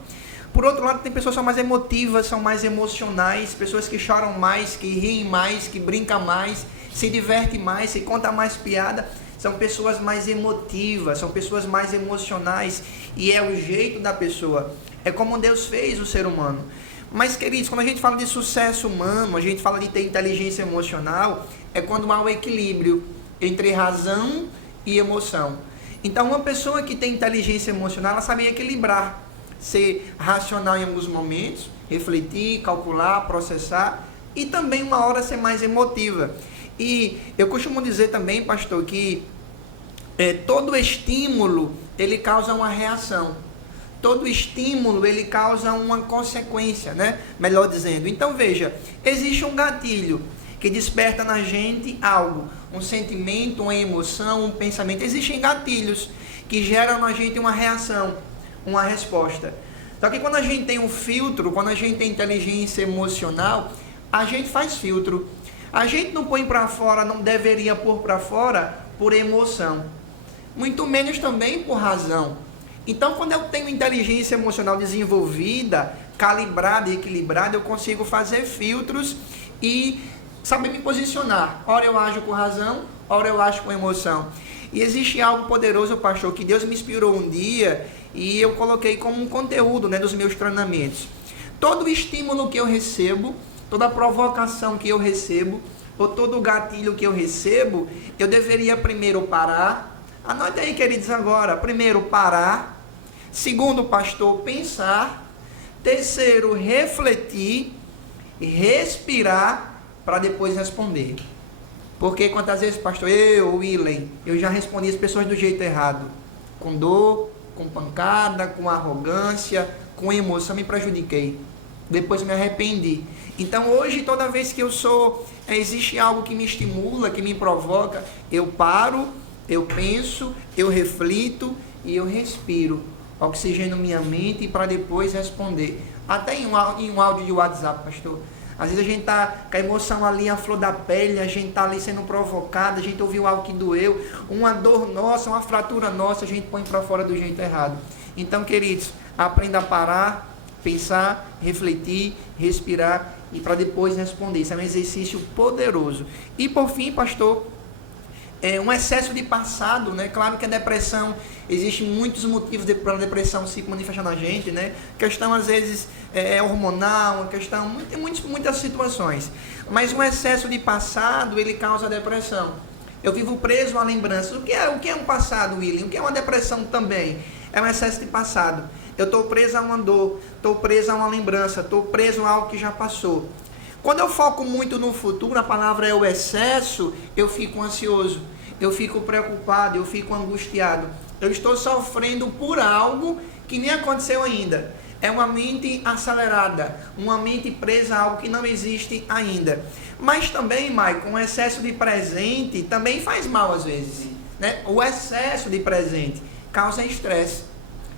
Por outro lado, tem pessoas que são mais emotivas, são mais emocionais, pessoas que choram mais, que riem mais, que brincam mais, se divertem mais, se conta mais piada. São pessoas mais emotivas, são pessoas mais emocionais, e é o jeito da pessoa. É como Deus fez o ser humano. Mas, queridos, quando a gente fala de sucesso humano, a gente fala de ter inteligência emocional, é quando há um equilíbrio entre razão e emoção. Então, uma pessoa que tem inteligência emocional, ela sabe equilibrar, ser racional em alguns momentos, refletir, calcular, processar, e também uma hora ser mais emotiva. E eu costumo dizer também, pastor, que todo estímulo, ele causa uma reação. Todo estímulo, ele causa uma consequência, né? Melhor dizendo. Então, veja, existe um gatilho que desperta na gente algo, um sentimento, uma emoção, um pensamento. Existem gatilhos que geram na gente uma reação, uma resposta. Só que quando a gente tem um filtro, quando a gente tem inteligência emocional, a gente faz filtro. A gente não põe para fora, não deveria pôr para fora por emoção. Muito menos também por razão. Então, quando eu tenho inteligência emocional desenvolvida, calibrada e equilibrada, eu consigo fazer filtros e saber me posicionar. Ora eu ajo com razão, ora eu ajo com emoção. E existe algo poderoso, pastor, que Deus me inspirou um dia e eu coloquei como um conteúdo, né, dos meus treinamentos. Todo estímulo que eu recebo, toda provocação que eu recebo, ou todo gatilho que eu recebo, eu deveria primeiro parar. Anote aí, queridos, agora. Primeiro, parar. Segundo, pastor, pensar. Terceiro, refletir. Respirar para depois responder. Porque quantas vezes, pastor, William, eu já respondi as pessoas do jeito errado. Com dor, com pancada, com arrogância, com emoção, me prejudiquei. Depois me arrependi. Então hoje, toda vez que existe algo que me estimula, que me provoca, eu paro, eu penso, eu reflito e eu respiro. Oxigeno minha mente para depois responder. Até em um áudio de WhatsApp, pastor. Às vezes a gente tá com a emoção ali, a flor da pele, a gente tá ali sendo provocado, a gente ouviu algo que doeu, uma dor nossa, uma fratura nossa, a gente põe para fora do jeito errado. Então, queridos, aprenda a parar, Pensar, refletir, respirar e para depois responder. Isso é um exercício poderoso. E por fim, pastor, um excesso de passado, né? Claro que a depressão, existem muitos motivos para a depressão se manifestar na gente, né? Questão às vezes é hormonal, uma questão, tem muitas situações. Mas um excesso de passado, ele causa depressão. Eu vivo preso a lembranças. O que é um passado, William? O que é uma depressão também? É um excesso de passado. Eu estou preso a uma dor, estou preso a uma lembrança, estou preso a algo que já passou. Quando eu foco muito no futuro, a palavra é o excesso, eu fico ansioso, eu fico preocupado, eu fico angustiado. Eu estou sofrendo por algo que nem aconteceu ainda. É uma mente acelerada, uma mente presa a algo que não existe ainda. Mas também, Maicon, um excesso de presente também faz mal às vezes, né? O excesso de presente causa estresse,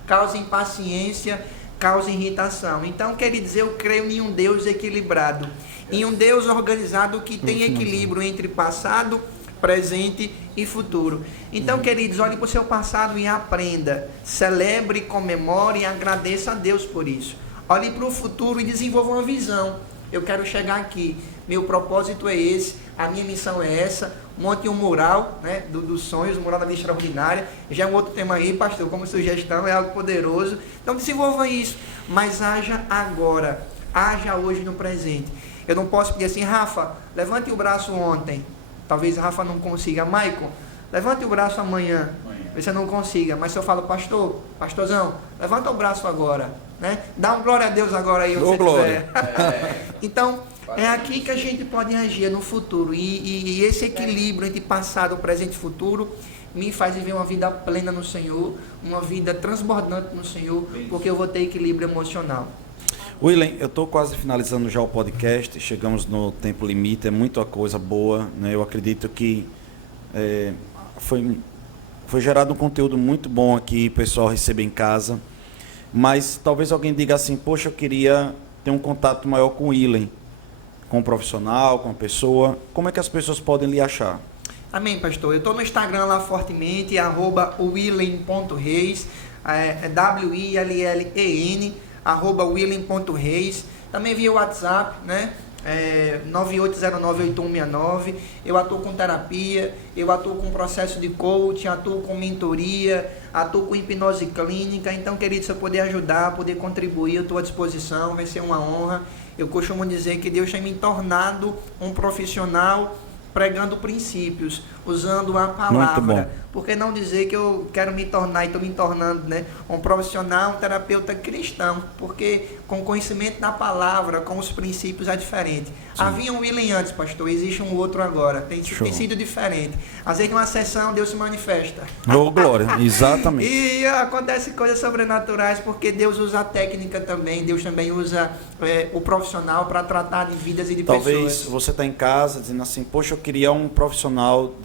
causa impaciência, causa irritação. Então, quer dizer, eu creio em um Deus equilibrado, em um Deus organizado que tem equilíbrio entre passado, presente e futuro. Então, queridos, olhe para o seu passado e aprenda, celebre, comemore e agradeça a Deus por isso. Olhe para o futuro e desenvolva uma visão. Eu quero chegar aqui, meu propósito é esse, a minha missão é essa. Monte um mural, né, dos sonhos, um mural da vida extraordinária. Já é um outro tema aí, pastor, como sugestão, é algo poderoso. Então desenvolva isso, mas haja agora, haja hoje no presente. Eu não posso pedir assim, Rafa, levante o braço ontem. Talvez Rafa não consiga. Maicon, levante o braço amanhã. Você não consiga, mas se eu falo, pastorzão, levanta o braço agora, né? Dá um glória a Deus agora aí, você glória. Então, é aqui que a gente pode agir no futuro. E esse equilíbrio entre passado, presente e futuro me faz viver uma vida plena no Senhor, uma vida transbordante no Senhor, porque eu vou ter equilíbrio emocional. William, eu estou quase finalizando já o podcast, chegamos no tempo limite, é muita coisa boa, né? Eu acredito que foi gerado um conteúdo muito bom aqui, o pessoal recebe em casa, mas talvez alguém diga assim, poxa, eu queria ter um contato maior com o William, com um profissional, com uma pessoa, como é que as pessoas podem lhe achar? Amém, pastor. Eu estou no Instagram lá fortemente, @willen.reis, WILLEN, @willen.reis. Também via WhatsApp, né? 98098169. Eu atuo com terapia, eu atuo com processo de coaching, atuo com mentoria, atuo com hipnose clínica. Então, querido, se eu puder ajudar, poder contribuir, eu estou à disposição, vai ser uma honra. Eu costumo dizer que Deus tem me tornado um profissional pregando princípios, usando a palavra. Por que não dizer que eu quero me tornar, e estou me tornando, né, um profissional, um terapeuta cristão? Porque com conhecimento da palavra, com os princípios é diferente. Sim. Havia um William antes, pastor, existe um outro agora. Tem sido diferente. Às vezes, numa sessão, Deus se manifesta. Oh, glória, exatamente. E acontece coisas sobrenaturais, porque Deus usa a técnica também, Deus também usa o profissional para tratar de vidas e de pessoas. Talvez você está em casa dizendo assim, poxa, eu queria um profissional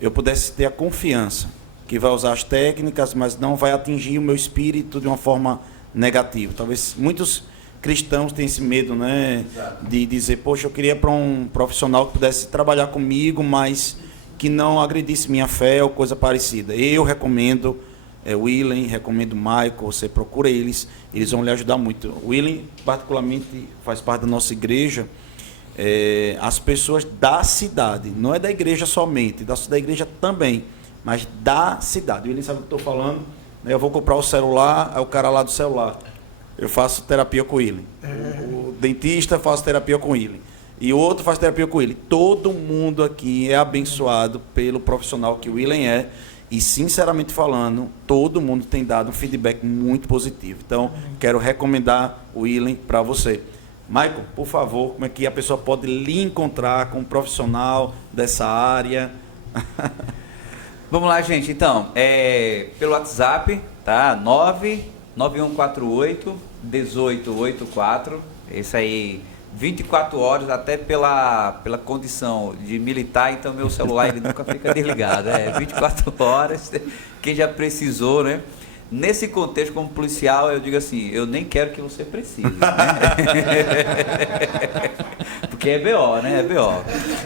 eu pudesse ter a confiança que vai usar as técnicas, mas não vai atingir o meu espírito de uma forma negativa. Talvez muitos cristãos tenham esse medo, né? Exato. De dizer, poxa, eu queria para um profissional que pudesse trabalhar comigo, mas que não agredisse minha fé ou coisa parecida. Eu recomendo William, recomendo Michael, você procura eles vão lhe ajudar muito. O William, particularmente, faz parte da nossa igreja. As pessoas da cidade, não é da igreja somente, da igreja também, mas da cidade. Ele sabe o que eu estou falando, né? Eu vou comprar o celular, é o cara lá do celular. Eu faço terapia com ele. O dentista faz terapia com ele. E o outro faz terapia com ele. Todo mundo aqui é abençoado pelo profissional que o William é. E, sinceramente falando, todo mundo tem dado um feedback muito positivo. Então, quero recomendar o William para você. Michael, por favor, como é que a pessoa pode lhe encontrar com um profissional dessa área? Vamos lá, gente. Então, pelo WhatsApp, tá? 99148-1884. Esse aí, 24 horas, até pela condição de militar, então meu celular ele nunca fica desligado. 24 horas, quem já precisou, né? Nesse contexto, como policial, eu digo assim, eu nem quero que você precise, né? Porque é BO, né? É BO.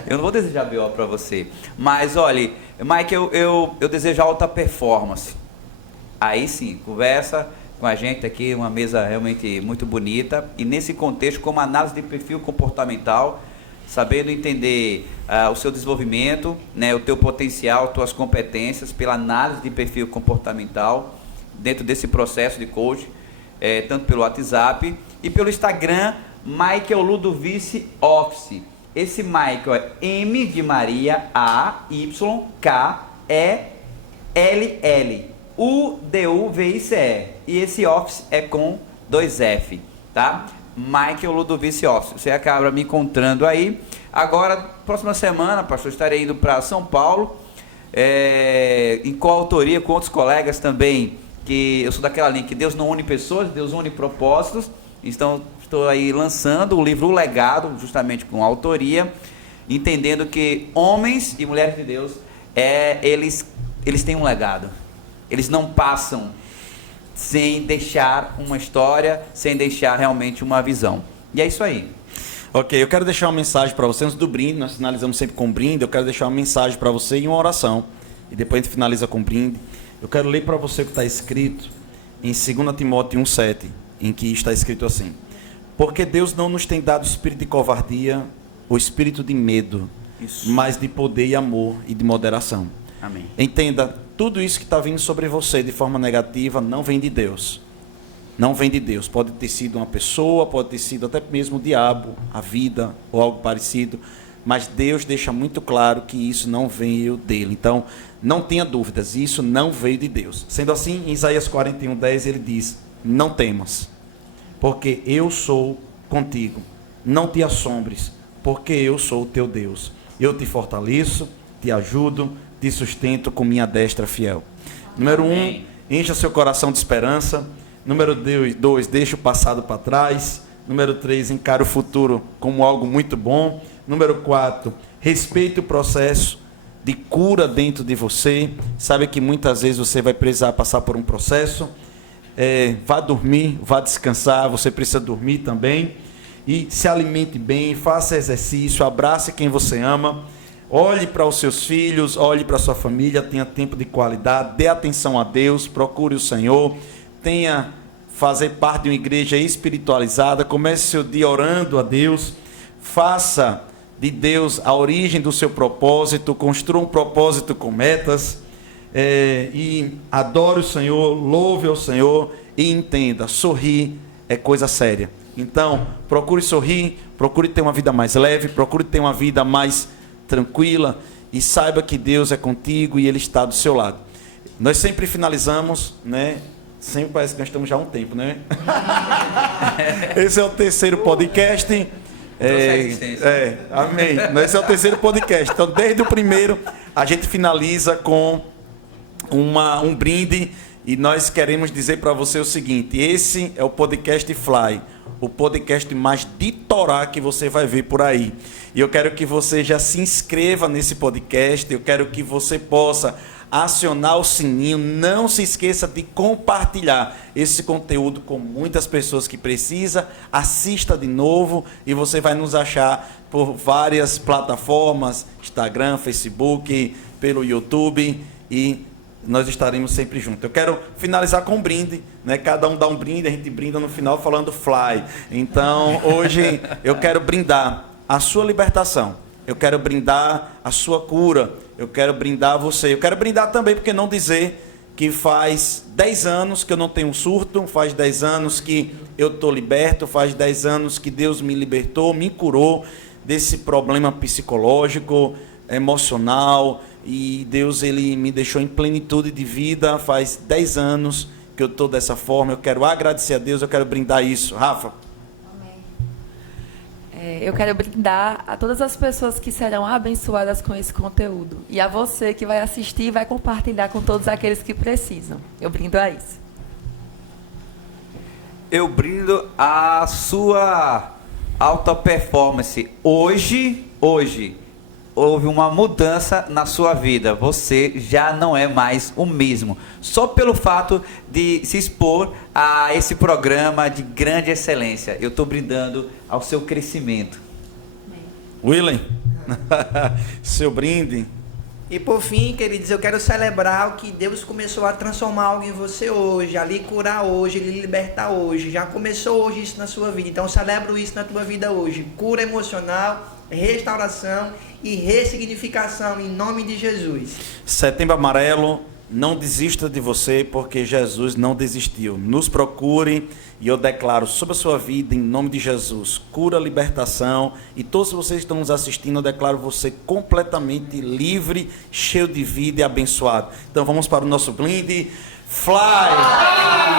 Eu não vou desejar BO para você. Mas, olha, Mike, eu desejo alta performance. Aí sim, conversa com a gente aqui, uma mesa realmente muito bonita. E nesse contexto, como análise de perfil comportamental, sabendo entender o seu desenvolvimento, né, o teu potencial, tuas competências, pela análise de perfil comportamental, dentro desse processo de coach, tanto pelo WhatsApp e pelo Instagram, Michael Ludovici Office. Esse Michael é M de Maria, A, Y, K, E, L, L, U, D, U, V, I, C, E. E esse Office é com 2 F, tá? Michael Ludovici Office. Você acaba me encontrando aí. Agora, próxima semana, pastor, estarei indo para São Paulo, em coautoria com outros colegas também, que eu sou daquela linha que Deus não une pessoas, Deus une propósitos. Então, estou aí lançando o livro O Legado, justamente com autoria, entendendo que homens e mulheres de Deus, eles têm um legado. Eles não passam sem deixar uma história, sem deixar realmente uma visão. E é isso aí. Ok, eu quero deixar uma mensagem para você antes do brinde. Nós finalizamos sempre com brinde. Eu quero deixar uma mensagem para você e uma oração. E depois a gente finaliza com brinde. Eu quero ler para você o que está escrito em 2 Timóteo 1,7, em que está escrito assim: porque Deus não nos tem dado espírito de covardia, o espírito de medo, mas de poder e amor e de moderação. Amém. Entenda, tudo isso que está vindo sobre você de forma negativa não vem de Deus. Não vem de Deus. Pode ter sido uma pessoa, pode ter sido até mesmo o diabo, a vida ou algo parecido. Mas Deus deixa muito claro que isso não veio dele. Então, não tenha dúvidas, isso não veio de Deus. Sendo assim, em Isaías 41:10 ele diz: não temas, porque eu sou contigo. Não te assombres, porque eu sou o teu Deus. Eu te fortaleço, te ajudo, te sustento com minha destra fiel. Número 1, encha seu coração de esperança. Número 2, deixa o passado para trás. Número 3, encare o futuro como algo muito bom. Número 4, respeite o processo de cura dentro de você. Sabe que muitas vezes você vai precisar passar por um processo. Vá dormir, vá descansar, você precisa dormir também. E se alimente bem, faça exercício, abrace quem você ama. Olhe para os seus filhos, olhe para a sua família, tenha tempo de qualidade, dê atenção a Deus, procure o Senhor. Fazer parte de uma igreja espiritualizada, comece seu dia orando a Deus, faça de Deus a origem do seu propósito, construa um propósito com metas, e adore o Senhor, louve ao Senhor e entenda, sorrir é coisa séria. Então, procure sorrir, procure ter uma vida mais leve, procure ter uma vida mais tranquila e saiba que Deus é contigo e Ele está do seu lado. Nós sempre finalizamos, né? Sempre parece que nós estamos já há um tempo, né? Esse é o 3º podcast. Amém. Esse é o 3º podcast. Então, desde o primeiro, a gente finaliza com um brinde. E nós queremos dizer para você o seguinte: esse é o podcast Fly, o podcast mais de Torá que você vai ver por aí. E eu quero que você já se inscreva nesse podcast. Eu quero que você possa acionar o sininho. Não se esqueça de compartilhar esse conteúdo com muitas pessoas que precisam. Assista de novo e você vai nos achar por várias plataformas, Instagram, Facebook, pelo YouTube, e nós estaremos sempre juntos. Eu quero finalizar com um brinde, né? Cada um dá um brinde, a gente brinda no final falando Fly. Então, hoje eu quero brindar a sua libertação. Eu quero brindar a sua cura. Eu quero brindar você. Eu quero brindar também, porque não dizer que faz 10 anos que eu não tenho um surto, faz 10 anos que eu estou liberto, faz 10 anos que Deus me libertou, me curou desse problema psicológico, emocional, e Deus, Ele me deixou em plenitude de vida. Faz 10 anos que eu estou dessa forma. Eu quero agradecer a Deus, eu quero brindar isso. Rafa? Eu quero brindar a todas as pessoas que serão abençoadas com esse conteúdo. E a você que vai assistir e vai compartilhar com todos aqueles que precisam. Eu brindo a isso. Eu brindo a sua alta performance. Hoje, houve uma mudança na sua vida. Você já não é mais o mesmo. Só pelo fato de se expor a esse programa de grande excelência. Eu estou brindando ao seu crescimento. Willen, seu brinde. E por fim, queridos, eu quero celebrar o que Deus começou a transformar algo em você hoje, a lhe curar hoje, lhe libertar hoje. Já começou hoje isso na sua vida, então celebro isso na tua vida hoje. Cura emocional, restauração e ressignificação em nome de Jesus. Setembro Amarelo, não desista de você, porque Jesus não desistiu. Nos procure e eu declaro sobre a sua vida, em nome de Jesus, cura, libertação. E todos vocês que estão nos assistindo, eu declaro você completamente livre, cheio de vida e abençoado. Então vamos para o nosso brinde. Fly!